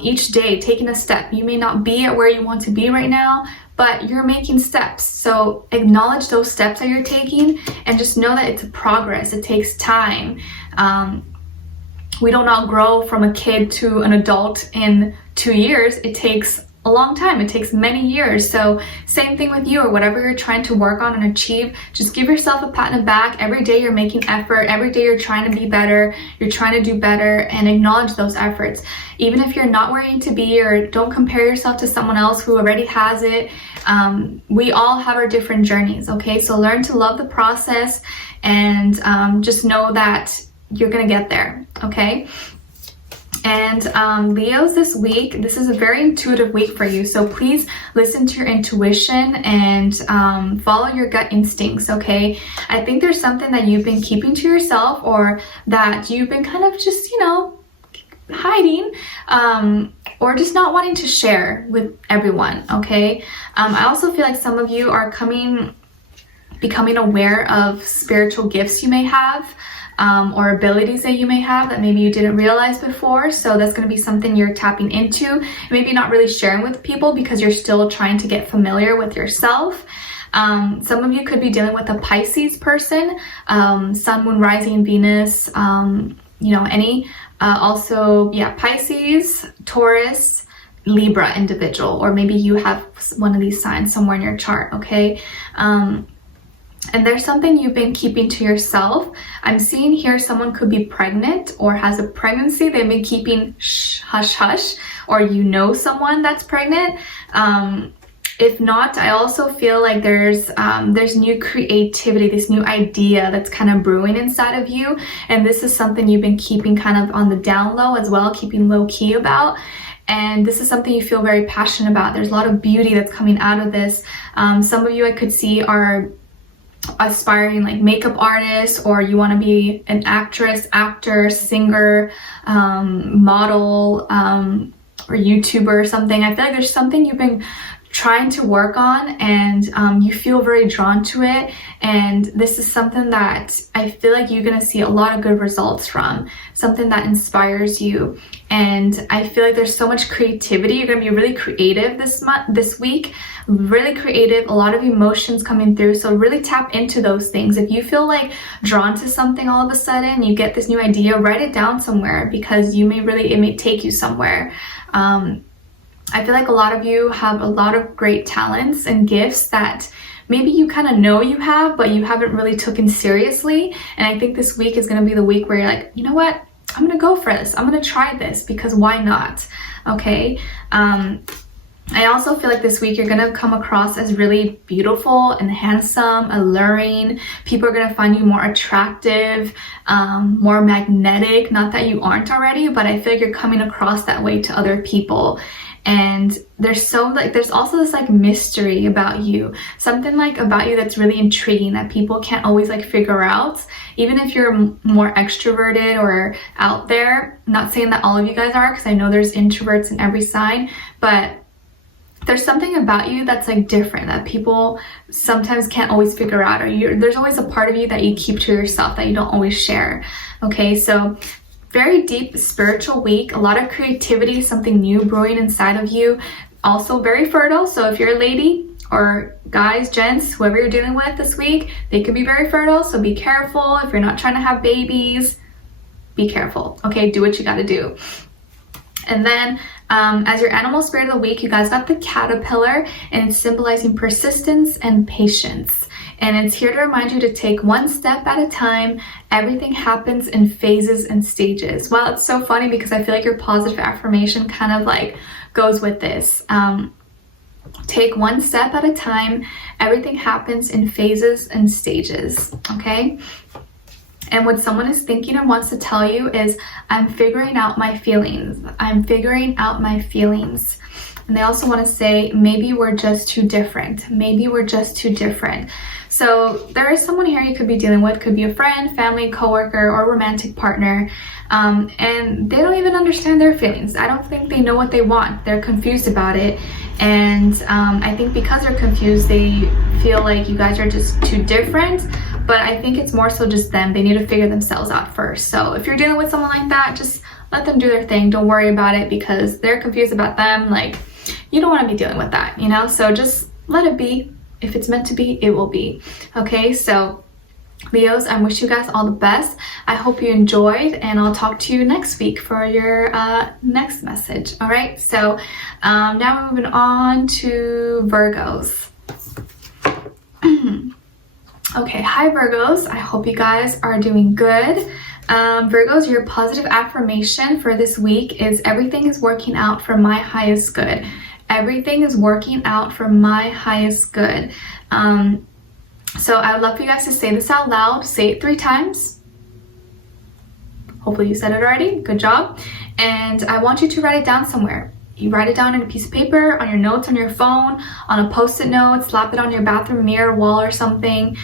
Each day, taking a step. You may not be at where you want to be right now, but you're making steps. So acknowledge those steps that you're taking, and just know that it's a progress. It takes time. We don't all grow from a kid to an adult in 2 years. It takes a long time. It takes many years. So same thing with you, or whatever you're trying to work on and achieve. Just give yourself a pat on the back. Every day you're making effort. Every day you're trying to be better. You're trying to do better, and acknowledge those efforts. Even if you're not where you need to be, or don't compare yourself to someone else who already has it. We all have our different journeys, okay? So learn to love the process, and just know that you're gonna get there, okay? And Leos, this week, this is a very intuitive week for you. So please listen to your intuition and follow your gut instincts, okay? I think there's something that you've been keeping to yourself, or that you've been kind of just, hiding, or just not wanting to share with everyone, okay? I also feel like some of you are becoming aware of spiritual gifts you may have, or abilities that you may have that maybe you didn't realize before. So that's going to be something you're tapping into, maybe not really sharing with people because you're still trying to get familiar with yourself. Some of you could be dealing with a Pisces person, Sun, Moon, Rising, Venus, Pisces, Taurus, Libra individual, or maybe you have one of these signs somewhere in your chart, okay? And there's something you've been keeping to yourself. I'm seeing here someone could be pregnant or has a pregnancy they've been keeping hush hush, or someone that's pregnant. If not, I also feel like there's new creativity, this new idea that's kind of brewing inside of you, and this is something you've been keeping kind of on the down low as well, keeping low key about. And this is something you feel very passionate about. There's a lot of beauty that's coming out of this. Some of you I could see are aspiring like makeup artists, or you want to be an actress, actor, singer, model, or YouTuber or something. I feel like there's something you've been trying to work on, and you feel very drawn to it, and this is something that I feel like you're gonna see a lot of good results from, something that inspires you. And I feel like there's so much creativity. You're gonna be really creative this week, really creative, a lot of emotions coming through. So really tap into those things. If you feel like drawn to something all of a sudden, you get this new idea, write it down somewhere, because it may take you somewhere. I feel like a lot of you have a lot of great talents and gifts that maybe you kind of know you have, but you haven't really taken seriously. And I think this week is going to be the week where you're like, you know what? I'm going to go for this. I'm going to try this, because why not? Okay. I also feel like this week you're going to come across as really beautiful and handsome, alluring. People are going to find you more attractive, more magnetic. Not that you aren't already, but I feel like you're coming across that way to other people. and there's also this like mystery about you, something like about you that's really intriguing that people can't always like figure out, even if you're more extroverted or out there. I'm not saying that all of you guys are, because I know there's introverts in every sign, but there's something about you that's like different that people sometimes can't always figure out, or there's always a part of you that you keep to yourself that you don't always share. Okay, so very deep spiritual week, a lot of creativity, something new brewing inside of you. Also very fertile, so if you're a lady or guys, gents, whoever you're dealing with this week, they could be very fertile, so be careful. If you're not trying to have babies, be careful. Okay, do what you got to do. And then as your animal spirit of the week, you guys got the caterpillar, and it's symbolizing persistence and patience. And it's here to remind you to take one step at a time. Everything happens in phases and stages. Well, it's so funny because I feel like your positive affirmation kind of like goes with this. Take one step at a time. Everything happens in phases and stages, okay? And what someone is thinking and wants to tell you is, I'm figuring out my feelings. I'm figuring out my feelings. And they also want to say, maybe we're just too different. Maybe we're just too different. So there is someone here you could be dealing with. Could be a friend, family, coworker, or romantic partner. And they don't even understand their feelings. I don't think they know what they want. They're confused about it. And I think because they're confused, they feel like you guys are just too different. But I think it's more so just them. They need to figure themselves out first. So if you're dealing with someone like that, just let them do their thing. Don't worry about it because they're confused about them. Like, you don't want to be dealing with that, you know? So just let it be. If it's meant to be, it will be. Okay, so Leos, I wish you guys all the best. I hope you enjoyed, and I'll talk to you next week for your next message. All right, so now we're moving on to Virgos. Okay, hi Virgos. I hope you guys are doing good. Virgos, your positive affirmation for this week is, everything is working out for my highest good. Everything is working out for my highest good. So I would love for you guys to say this out loud. Say it 3 times. Hopefully you said it already. Good job. And I want you to write it down somewhere. You write it down in a piece of paper, on your notes, on your phone, on a post-it note, slap it on your bathroom mirror, wall, or something.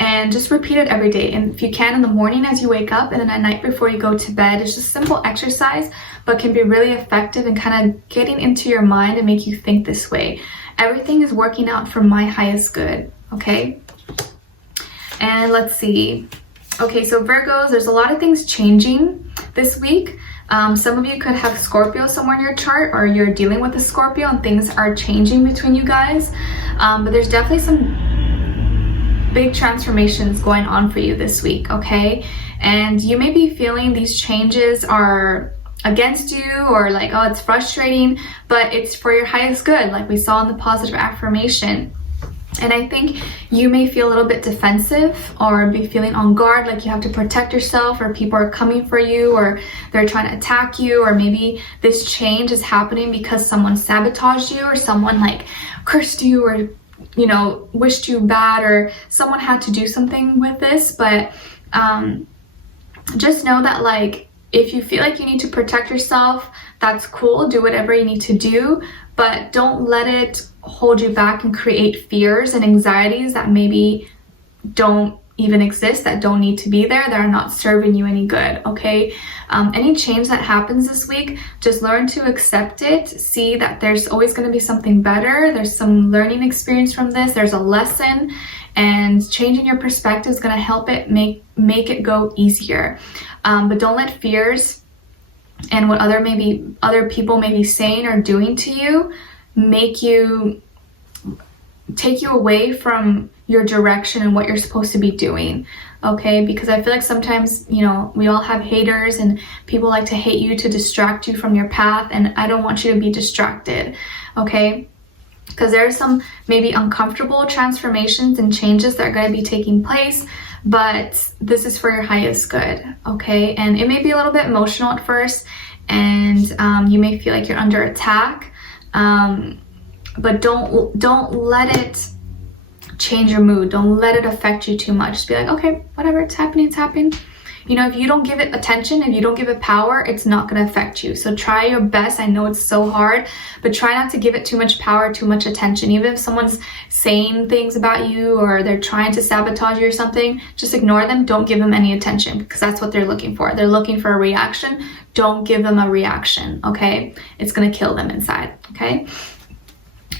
And just repeat it every day. And if you can, in the morning as you wake up, and then at night before you go to bed. It's just simple exercise, but can be really effective in kind of getting into your mind and make you think this way. Everything is working out for my highest good, okay? And let's see. Okay, so Virgos, there's a lot of things changing this week. Some of you could have Scorpio somewhere in your chart, or you're dealing with a Scorpio and things are changing between you guys. But there's definitely some big transformations going on for you this week, okay? And you may be feeling these changes are against you, or like, oh, it's frustrating, but it's for your highest good, like we saw in the positive affirmation. And I think you may feel a little bit defensive, or be feeling on guard, like you have to protect yourself, or people are coming for you, or they're trying to attack you, or maybe this change is happening because someone sabotaged you, or someone like cursed you, or you know, wished you bad, or someone had to do something with this. But just know that, like, if you feel like you need to protect yourself, that's cool. Do whatever you need to do, but don't let it hold you back and create fears and anxieties that maybe don't even exist, that don't need to be there, that are not serving you any good, okay? Any change that happens this week, just learn to accept it. See that there's always going to be something better. There's some learning experience from this. There's a lesson, and changing your perspective is going to help it make it go easier. But don't let fears and what other people may be saying or doing to you take you away from your direction and what you're supposed to be doing, okay? Because I feel like sometimes, you know, we all have haters, and people like to hate you to distract you from your path, and I don't want you to be distracted, okay? Because there are some maybe uncomfortable transformations and changes that are going to be taking place, but this is for your highest good, okay? And it may be a little bit emotional at first, and you may feel like you're under attack, but don't let it change your mood. Don't let it affect you too much. Just be like, okay, whatever, it's happening, it's happening. you know, if you don't give it attention, if you don't give it power, it's not going to affect you. So try your best. I know it's so hard, but try not to give it too much power, too much attention. Even if someone's saying things about you or they're trying to sabotage you or something, just ignore them. Don't give them any attention, because that's what they're looking for. They're looking for a reaction. Don't give them a reaction, okay? It's going to kill them inside, okay?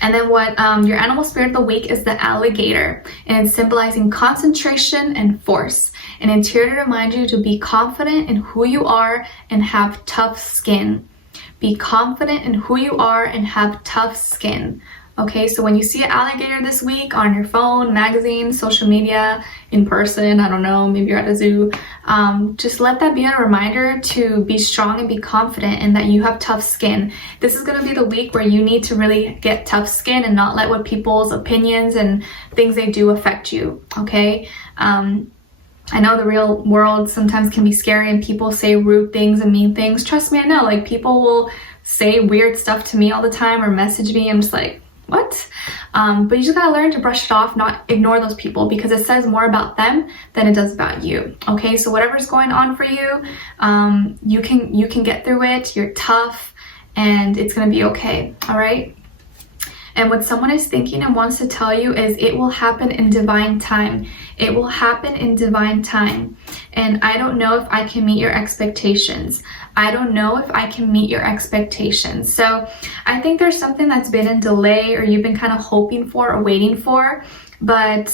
And then what your animal spirit of the week is the alligator, and it's symbolizing concentration and force. And it's here to remind you to be confident in who you are and have tough skin. Be confident in who you are and have tough skin. Okay, so when you see an alligator this week on your phone, magazine, social media, in person, I don't know, maybe you're at a zoo, just let that be a reminder to be strong and be confident and that you have tough skin. This is going to be the week where you need to really get tough skin and not let what people's opinions and things they do affect you, okay? I know the real world sometimes can be scary and people say rude things and mean things. Trust me, I know, like people will say weird stuff to me all the time or message me. I'm just like, what? But you just gotta learn to brush it off, not ignore those people, because it says more about them than it does about you. Okay, so whatever's going on for you, you can get through it. You're tough and it's gonna be okay. All right. And what someone is thinking and wants to tell you is it will happen in divine time. It will happen in divine time. And I don't know if I can meet your expectations. I don't know if I can meet your expectations. So I think there's something that's been in delay or you've been kind of hoping for or waiting for. But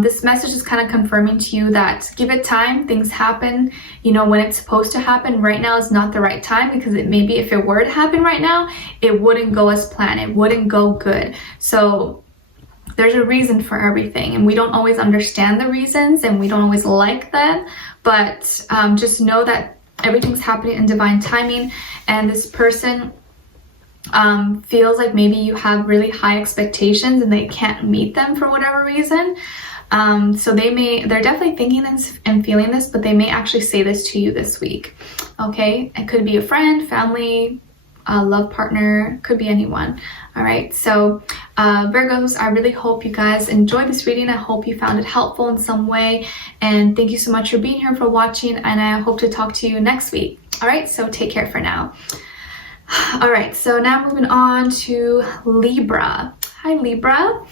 this message is kind of confirming to you that give it time, things happen, you know, when it's supposed to happen. Right now is not the right time, because it maybe if it were to happen right now, it wouldn't go as planned. It wouldn't go good. So there's a reason for everything, and we don't always understand the reasons and we don't always like them, but just know that everything's happening in divine timing. And this person feels like maybe you have really high expectations and they can't meet them for whatever reason. So they're definitely thinking this and feeling this, but they may actually say this to you this week. Okay, it could be a friend, family, a love partner, could be anyone. All right, so Virgos, I really hope you guys enjoyed this reading. I hope you found it helpful in some way, and thank you so much for being here, for watching, and I hope to talk to you next week. All right, so take care for now. All right, so now moving on to Libra. Hi, Libra.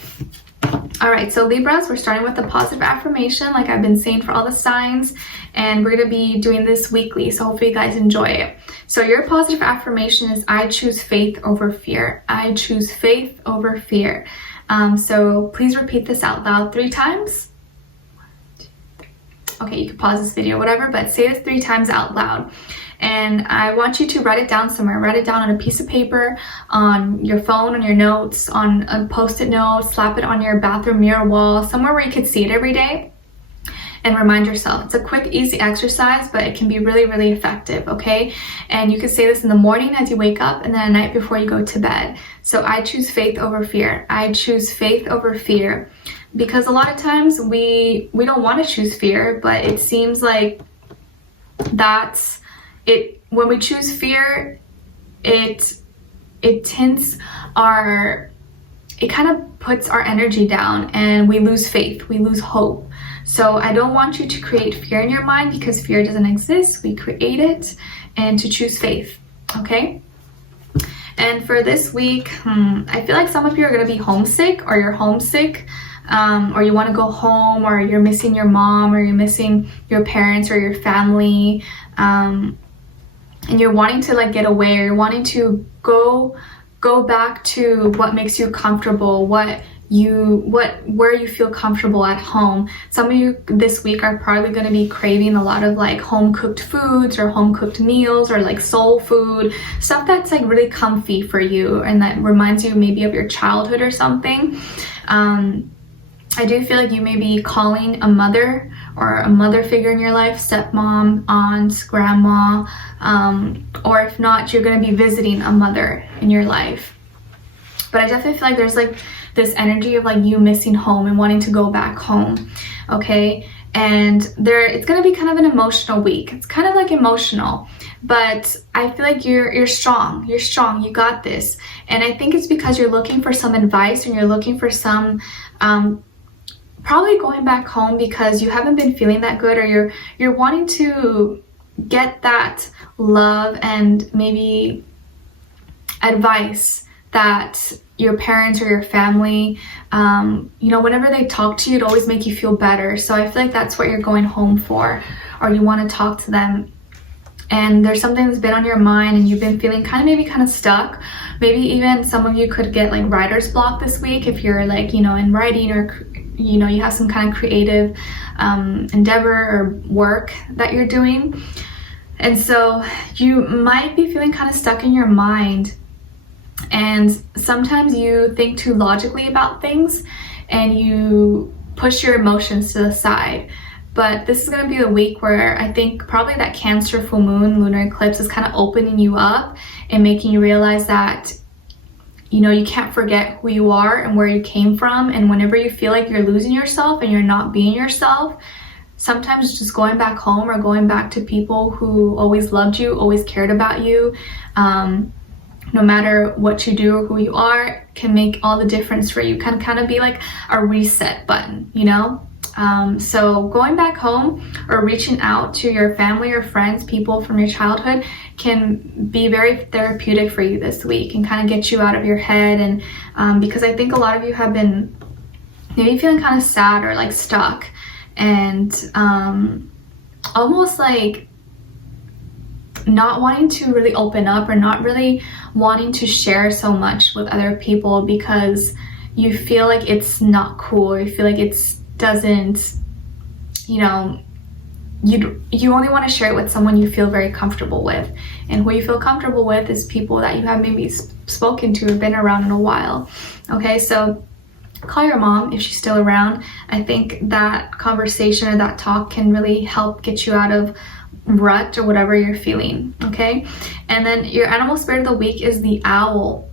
All right, so Libras, we're starting with the positive affirmation, like I've been saying for all the signs, and we're going to be doing this weekly, so hopefully you guys enjoy it. So your positive affirmation is, I choose faith over fear. I choose faith over fear. So please repeat this out loud 3 times. 1, 2, 3. Okay, you can pause this video, whatever, but say this 3 times out loud. And I want you to write it down somewhere. Write it down on a piece of paper, on your phone, on your notes, on a post-it note, slap it on your bathroom mirror wall, somewhere where you could see it every day. And remind yourself. It's a quick, easy exercise, but it can be really, really effective, okay? And you can say this in the morning as you wake up, and then at night before you go to bed. So I choose faith over fear. I choose faith over fear. Because a lot of times we don't want to choose fear, but it seems like that's it. When we choose fear, it tints our, it kind of puts our energy down and we lose faith, we lose hope. So I don't want you to create fear in your mind, because fear doesn't exist. We create it, and to choose faith, okay? And for this week, I feel like some of you are going to be homesick, or you're homesick, or you want to go home, or you're missing your mom, or you're missing your parents or your family, and you're wanting to like get away, or you're wanting to go back to what makes you comfortable, where you feel comfortable at home. Some of you this week are probably going to be craving a lot of like home cooked foods or home cooked meals, or like soul food, stuff that's like really comfy for you and that reminds you maybe of your childhood or something. I do feel like you may be calling a mother or a mother figure in your life, stepmom, aunt, grandma, or if not, you're going to be visiting a mother in your life. But I definitely feel like there's like this energy of like you missing home and wanting to go back home, okay? And it's going to be kind of an emotional week. It's kind of like emotional, but I feel like you're strong. You're strong. You got this. And I think it's because you're looking for some advice and you're looking for some probably going back home because you haven't been feeling that good, or you're wanting to get that love and maybe advice that your parents or your family, you know, whenever they talk to you, it always make you feel better. So I feel like that's what you're going home for, or you want to talk to them. And there's something that's been on your mind and you've been feeling maybe kind of stuck. Maybe even some of you could get like writer's block this week if you're like, you know, in writing, or you know, you have some kind of creative endeavor or work that you're doing. And so you might be feeling kind of stuck in your mind, and sometimes you think too logically about things and you push your emotions to the side. But this is going to be the week where I think probably that Cancer full moon lunar eclipse is kind of opening you up and making you realize that, you know, you can't forget who you are and where you came from. And whenever you feel like you're losing yourself and you're not being yourself, sometimes just going back home or going back to people who always loved you, always cared about you, no matter what you do or who you are, can make all the difference for you. Can kind of be like a reset button, you know? So going back home or reaching out to your family or friends, people from your childhood, can be very therapeutic for you this week and kind of get you out of your head. And because I think a lot of you have been maybe feeling kind of sad or like stuck, and almost like not wanting to really open up, or not really wanting to share so much with other people because you feel like it's not cool, or you feel like it's doesn't, you know, you only want to share it with someone you feel very comfortable with. And who you feel comfortable with is people that you have maybe spoken to or been around in a while. Okay, so call your mom if she's still around. I think that conversation or that talk can really help get you out of rut or whatever you're feeling. Okay, and then your animal spirit of the week is the owl,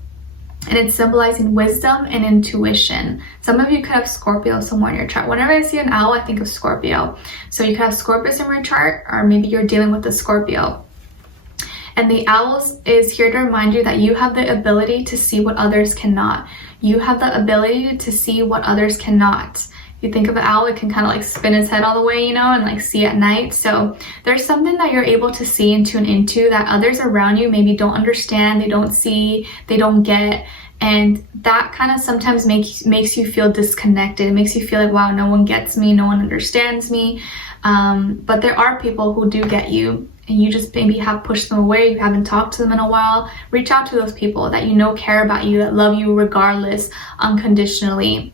and it's symbolizing wisdom and intuition. Some of you could have Scorpio somewhere in your chart. Whenever I see an owl, I think of Scorpio. So you could have Scorpius in your chart, or maybe you're dealing with a Scorpio. And the owl is here to remind you that you have the ability to see what others cannot. You have the ability to see what others cannot. If you think of an owl, it can kind of like spin its head all the way, you know, and like see at night. So there's something that you're able to see and tune into that others around you maybe don't understand, they don't see, they don't get. And that kind of sometimes makes you feel disconnected. It makes you feel like, wow, no one gets me, no one understands me. But there are people who do get you, and you just maybe have pushed them away, you haven't talked to them in a while. Reach out to those people that you know care about you, that love you regardless, unconditionally.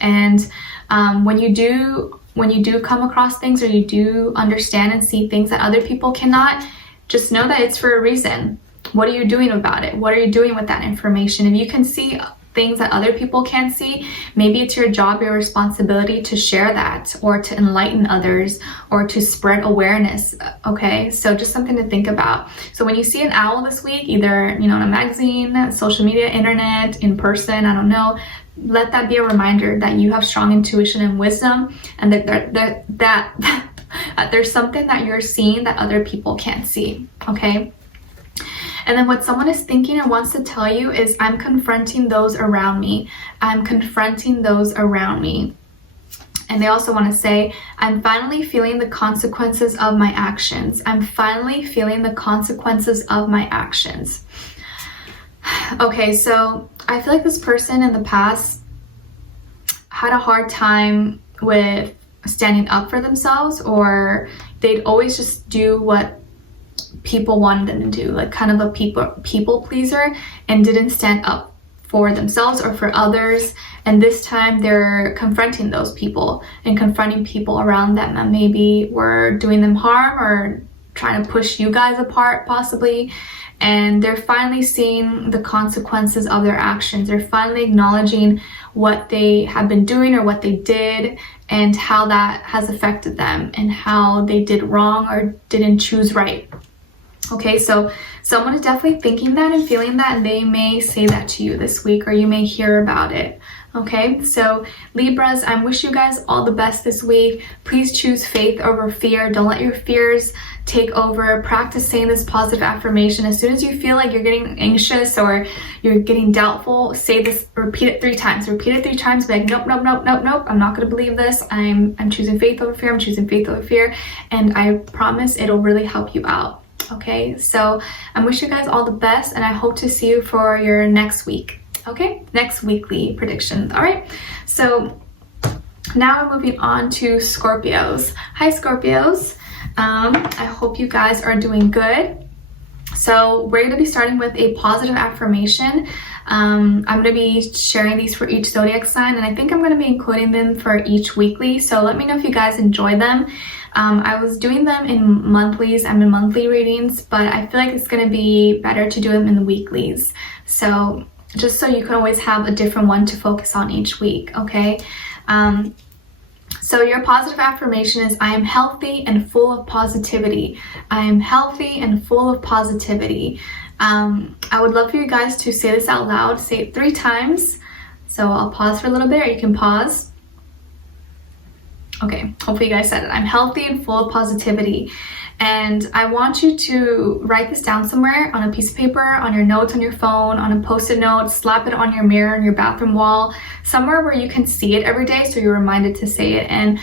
And when you do come across things, or you do understand and see things that other people cannot, just know that it's for a reason. What are you doing about it? What are you doing with that information? If you can see things that other people can't see, maybe it's your job, your responsibility to share that, or to enlighten others, or to spread awareness. Okay, so just something to think about. So when you see an owl this week, either, you know, in a magazine, social media, internet, in person, I don't know, let that be a reminder that you have strong intuition and wisdom, and that there's something that you're seeing that other people can't see. Okay. And then what someone is thinking or wants to tell you is, I'm confronting those around me. I'm confronting those around me. And they also want to say, I'm finally feeling the consequences of my actions. I'm finally feeling the consequences of my actions. Okay, so I feel like this person in the past had a hard time with standing up for themselves, or they'd always just do what people wanted them to do, like kind of a people pleaser, and didn't stand up for themselves or for others. And this time they're confronting those people and confronting people around them that maybe were doing them harm or trying to push you guys apart possibly. And they're finally seeing the consequences of their actions. They're finally acknowledging what they have been doing or what they did, and how that has affected them, and how they did wrong or didn't choose right. Okay, so someone is definitely thinking that and feeling that, and they may say that to you this week, or you may hear about it. Okay, so Libras, I wish you guys all the best this week. Please choose faith over fear. Don't let your fears take over. Practice saying this positive affirmation. As soon as you feel like you're getting anxious or you're getting doubtful, say this, repeat it 3 times. Repeat it 3 times, be like, nope, nope, nope, nope, nope, I'm not gonna believe this. I'm choosing faith over fear, I'm choosing faith over fear, and I promise it'll really help you out. Okay, so I wish you guys all the best, and I hope to see you for your next week. Okay, next weekly prediction. All right, so now we're moving on to Scorpios. Hi, Scorpios. I hope you guys are doing good. So we're going to be starting with a positive affirmation. I'm going to be sharing these for each zodiac sign, and I think I'm going to be including them for each weekly. So let me know if you guys enjoy them. I was doing them in monthlies. I'm in monthly readings, but I feel like it's going to be better to do them in the weeklies. So just so you can always have a different one to focus on each week, okay? So your positive affirmation is, I am healthy and full of positivity. I am healthy and full of positivity. I would love for you guys to say this out loud. Say it 3 times. So I'll pause for a little bit, or you can pause. Okay, hopefully you guys said it. I'm healthy and full of positivity. And I want you to write this down somewhere on a piece of paper, on your notes, on your phone, on a post-it note, slap it on your mirror, on your bathroom wall, somewhere where you can see it every day so you're reminded to say it. And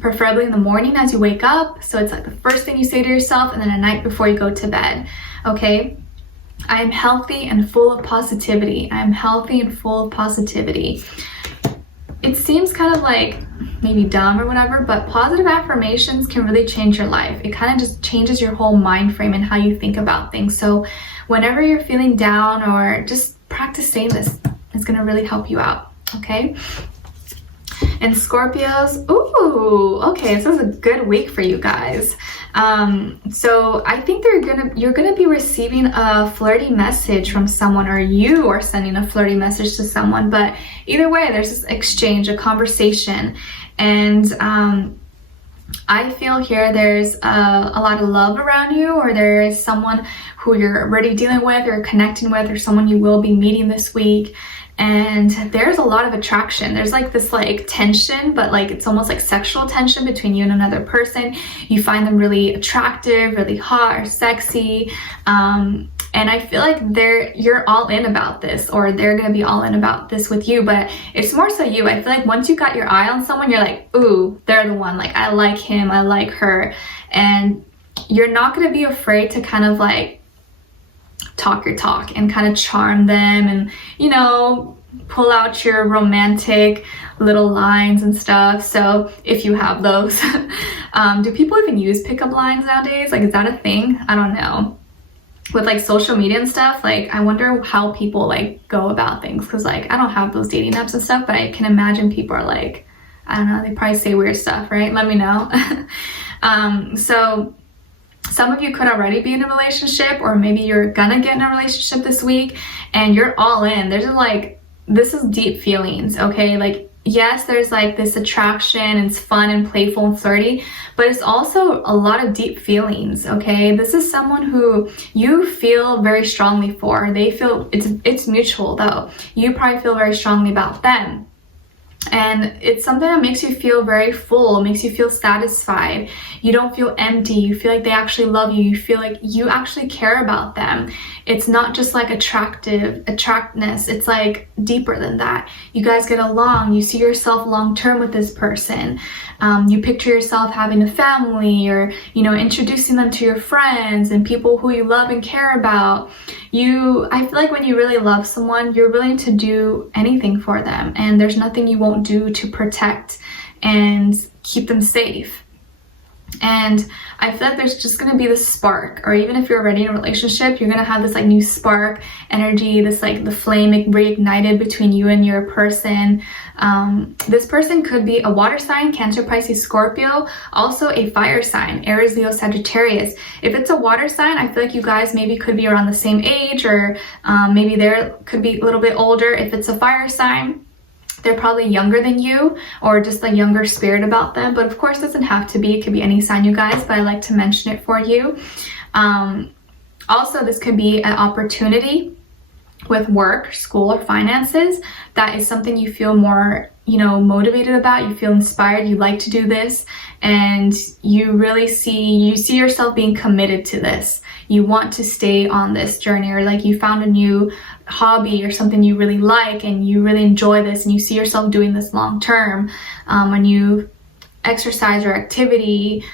preferably in the morning as you wake up. So it's like the first thing you say to yourself, and then at night before you go to bed. Okay? I am healthy and full of positivity. I am healthy and full of positivity. It seems kind of like maybe dumb or whatever, but positive affirmations can really change your life. It kind of just changes your whole mind frame and how you think about things. So whenever you're feeling down, or just practice saying this, it's going to really help you out. Okay? And Scorpios, ooh, okay, this is a good week for you guys. So I think you're gonna be receiving a flirty message from someone, or you are sending a flirty message to someone. But either way, there's this exchange, a conversation, and I feel here there's a lot of love around you, or there is someone who you're already dealing with or connecting with, or someone you will be meeting this week. And there's a lot of attraction. There's like this like tension, but like it's almost like sexual tension between you and another person. You find them really attractive, really hot or sexy. And I feel like you're all in about this, or they're gonna be all in about this with you, but it's more so you. I feel like once you got your eye on someone, you're like, ooh, they're the one. Like, I like him, I like her. And you're not gonna be afraid to kind of like talk your talk and kind of charm them, and you know, pull out your romantic little lines and stuff. So if you have those, do people even use pickup lines nowadays? Like, is that a thing? I don't know. With like social media and stuff, like I wonder how people like go about things, because like I don't have those dating apps and stuff, but I can imagine people are like, I don't know, they probably say weird stuff, right? Let me know. So some of you could already be in a relationship, or maybe you're gonna get in a relationship this week and you're all in. There's like, this is deep feelings, okay? Like, yes, there's like this attraction, and it's fun and playful and flirty, but it's also a lot of deep feelings, okay? This is someone who you feel very strongly for. They feel, it's mutual though. You probably feel very strongly about them. And it's something that makes you feel very full, makes you feel satisfied. You don't feel empty. You feel like they actually love you. You feel like you actually care about them. It's not just like attractness. It's like deeper than that. You guys get along. You see yourself long-term with this person. You picture yourself having a family, or, you know, introducing them to your friends and people who you love and care about. I feel like when you really love someone, you're willing to do anything for them, and there's nothing you won't do to protect and keep them safe. And I feel like there's just gonna be this spark, or even if you're already in a relationship, you're gonna have this like new spark energy, this like the flame reignited between you and your person. This person could be a water sign, Cancer, Pisces, Scorpio, also a fire sign, Aries, Leo, Sagittarius. If it's a water sign, I feel like you guys maybe could be around the same age, or maybe they could be a little bit older. If it's a fire sign, they're probably younger than you, or just a younger spirit about them. But of course, it doesn't have to be. It could be any sign, you guys, but I like to mention it for you. Also, this could be an opportunity, with work, school, or finances, that is something you feel more, you know, motivated about, you feel inspired, you like to do this, and you really see yourself being committed to this. You want to stay on this journey, or like you found a new hobby or something you really like and you really enjoy this and you see yourself doing this long term. When you exercise or activity,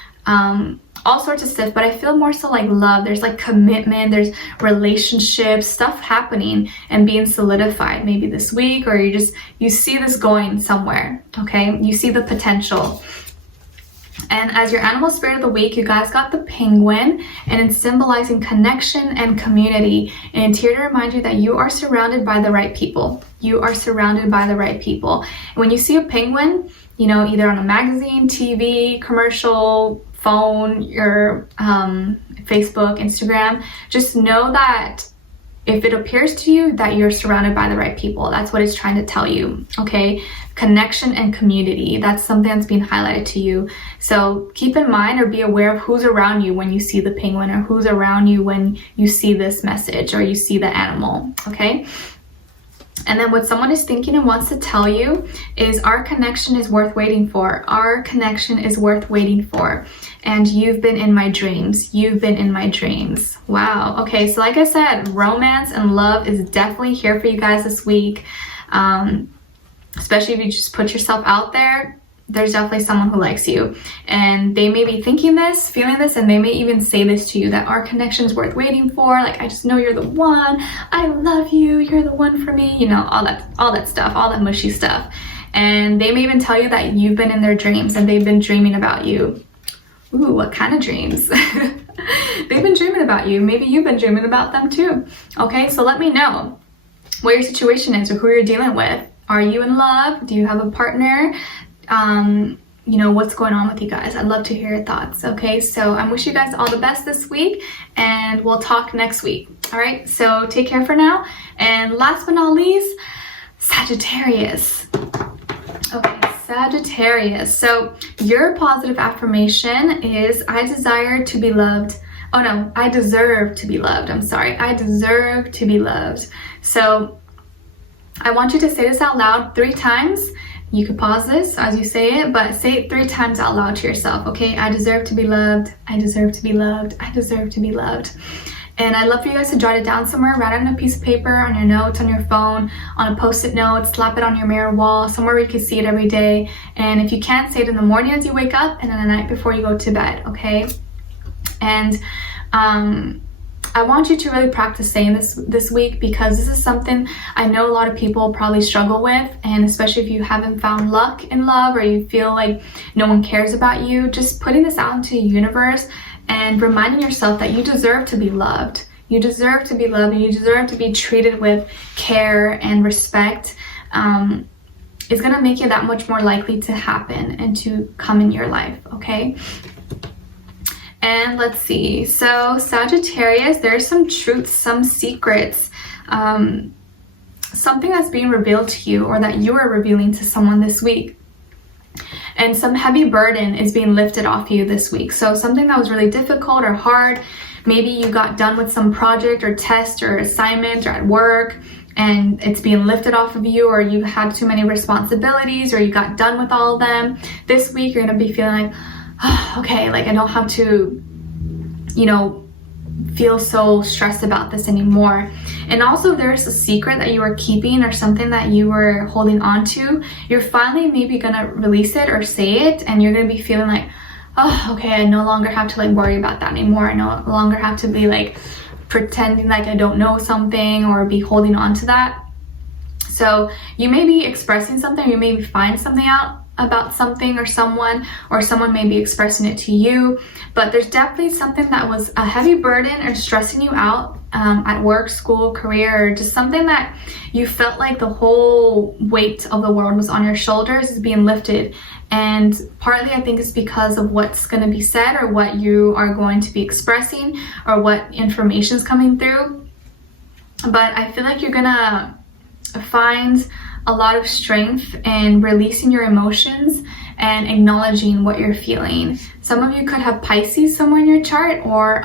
all sorts of stuff. But I feel more so like love. There's like commitment, there's relationships, stuff happening and being solidified maybe this week, or you see this going somewhere. Okay, you see the potential. And as your animal spirit of the week, you guys got the penguin, and it's symbolizing connection and community. And it's here to remind you that you are surrounded by the right people. You are surrounded by the right people. And when you see a penguin, you know, either on a magazine, TV, commercial, phone, your Facebook, Instagram, just know that if it appears to you that you're surrounded by the right people, that's what it's trying to tell you, okay? Connection and community, that's something that's being highlighted to you. So keep in mind or be aware of who's around you when you see the penguin, or who's around you when you see this message or you see the animal, okay? And then what someone is thinking and wants to tell you is our connection is worth waiting for. Our connection is worth waiting for. And you've been in my dreams. You've been in my dreams. Wow. Okay, so like I said, romance and love is definitely here for you guys this week. Especially if you just put yourself out there, there's definitely someone who likes you. And they may be thinking this, feeling this, and they may even say this to you, that our connection is worth waiting for. Like, I just know you're the one. I love you. You're the one for me. You know, all that stuff, all that mushy stuff. And they may even tell you that you've been in their dreams and they've been dreaming about you. Ooh, what kind of dreams? They've been dreaming about you. Maybe you've been dreaming about them too. Okay, so let me know what your situation is or who you're dealing with. Are you in love? Do you have a partner? You know, what's going on with you guys? I'd love to hear your thoughts. Okay, so I'm wishing you guys all the best this week, and we'll talk next week. All right, so take care for now. And last but not least, Sagittarius. Okay, Sagittarius. So your positive affirmation is, I desire to be loved. Oh no, I deserve to be loved. I'm sorry. I deserve to be loved. So I want you to say this out loud 3 times. You could pause this as you say it, but say it 3 times out loud to yourself, okay? I deserve to be loved. I deserve to be loved. I deserve to be loved. And I'd love for you guys to jot it down somewhere, write it on a piece of paper, on your notes, on your phone, on a post-it note, slap it on your mirror wall, somewhere where you can see it every day. And if you can't, say it in the morning as you wake up, and then the night before you go to bed, okay? And I want you to really practice saying this week, because this is something I know a lot of people probably struggle with, and especially if you haven't found luck in love, or you feel like no one cares about you, just putting this out into the universe and reminding yourself that you deserve to be loved. You deserve to be loved, and you deserve to be treated with care and respect. Is going to make you that much more likely to happen and to come in your life, okay? And let's see, so Sagittarius, there's some truths, some secrets, something that's being revealed to you, or that you are revealing to someone this week. And some heavy burden is being lifted off you this week. So something that was really difficult or hard, maybe you got done with some project or test or assignment or at work, and it's being lifted off of you, or you had too many responsibilities, or you got done with all of them. This week you're going to be feeling like, oh, okay, like I don't have to, you know, feel so stressed about this anymore. And also, if there's a secret that you were keeping or something that you were holding on to, you're finally maybe gonna release it or say it, and you're gonna be feeling like, oh, okay, I no longer have to like worry about that anymore. I no longer have to be like pretending like I don't know something or be holding on to that. So you may be expressing something, you may find something out about something or someone may be expressing it to you, but there's definitely something that was a heavy burden or stressing you out at work, school, career, or just something that you felt like the whole weight of the world was on your shoulders is being lifted. And partly I think it's because of what's going to be said, or what you are going to be expressing, or what information is coming through. But I feel like you're gonna find a lot of strength in releasing your emotions and acknowledging what you're feeling. Some of you could have Pisces somewhere in your chart, or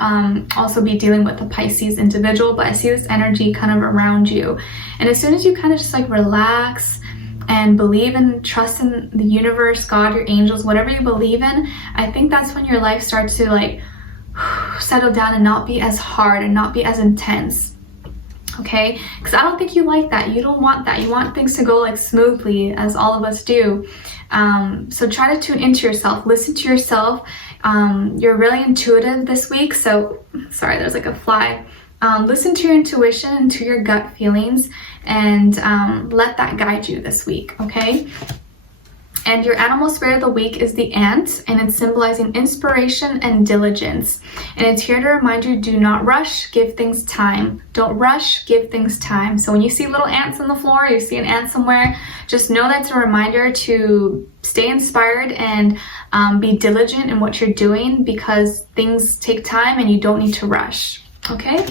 also be dealing with a Pisces individual, but I see this energy kind of around you. And as soon as you kind of just like relax and believe and trust in the universe, God, your angels, whatever you believe in, I think that's when your life starts to like settle down and not be as hard and not be as intense. Okay, because I don't think you like that. You don't want that. You want things to go like smoothly, as all of us do. So try to tune into yourself, listen to yourself. You're really intuitive this week, so sorry, there's like a fly. Listen to your intuition and to your gut feelings, and let that guide you this week, okay? And your animal spirit of the week is the ant, and it's symbolizing inspiration and diligence. And it's here to remind you, do not rush, give things time. Don't rush, give things time. So when you see little ants on the floor, you see an ant somewhere, just know that's a reminder to stay inspired and be diligent in what you're doing, because things take time and you don't need to rush, okay?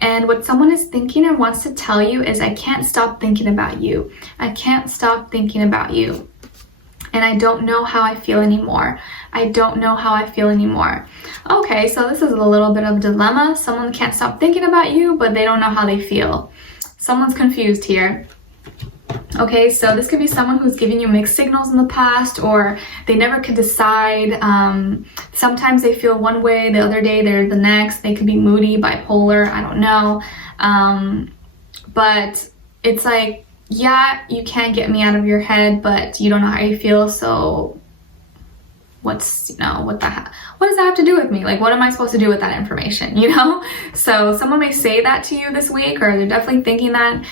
And what someone is thinking and wants to tell you is, I can't stop thinking about you. I can't stop thinking about you. And I don't know how I feel anymore. I don't know how I feel anymore. Okay, so this is a little bit of a dilemma. Someone can't stop thinking about you, but they don't know how they feel. Someone's confused here. Okay, so this could be someone who's giving you mixed signals in the past, or they never could decide. Sometimes they feel one way, the other day they're the next. They could be moody, bipolar, I don't know. But it's like, yeah, you can't get me out of your head, but you don't know how you feel, so what's, you know, what does that have to do with me? Like, what am I supposed to do with that information, you know? So someone may say that to you this week, or they're definitely thinking that,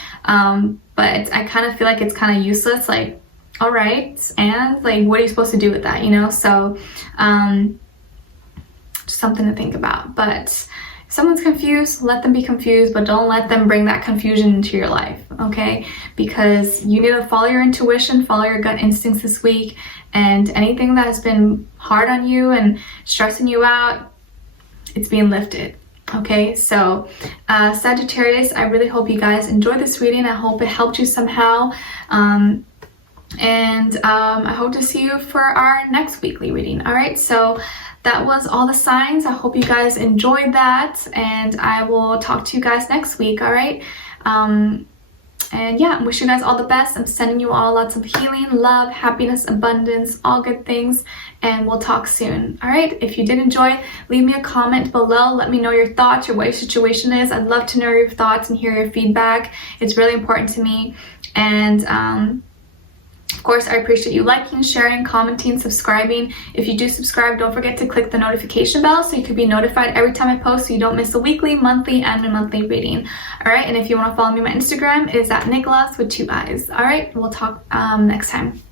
but I kind of feel like it's kind of useless. Like, all right, and like, what are you supposed to do with that, you know? So just something to think about. But if someone's confused, let them be confused, but don't let them bring that confusion into your life, okay? Because you need to follow your intuition, follow your gut instincts this week, and anything that has been hard on you and stressing you out, it's being lifted. Okay, so Sagittarius, I really hope you guys enjoyed this reading. I hope it helped you somehow. I hope to see you for our next weekly reading. All right, so that was all the signs. I hope you guys enjoyed that, and I will talk to you guys next week. All right, and yeah, I wish you guys all the best. I'm sending you all lots of healing, love, happiness, abundance, all good things, and we'll talk soon. All right, if you did enjoy, leave me a comment below. Let me know your thoughts, or what your situation is. I'd love to know your thoughts and hear your feedback. It's really important to me. And of course, I appreciate you liking, sharing, commenting, subscribing. If you do subscribe, don't forget to click the notification bell so you can be notified every time I post, so you don't miss a weekly, monthly, and my monthly reading. All right, and if you want to follow me, my Instagram is at NicLoves with 2 eyes. All right, we'll talk next time.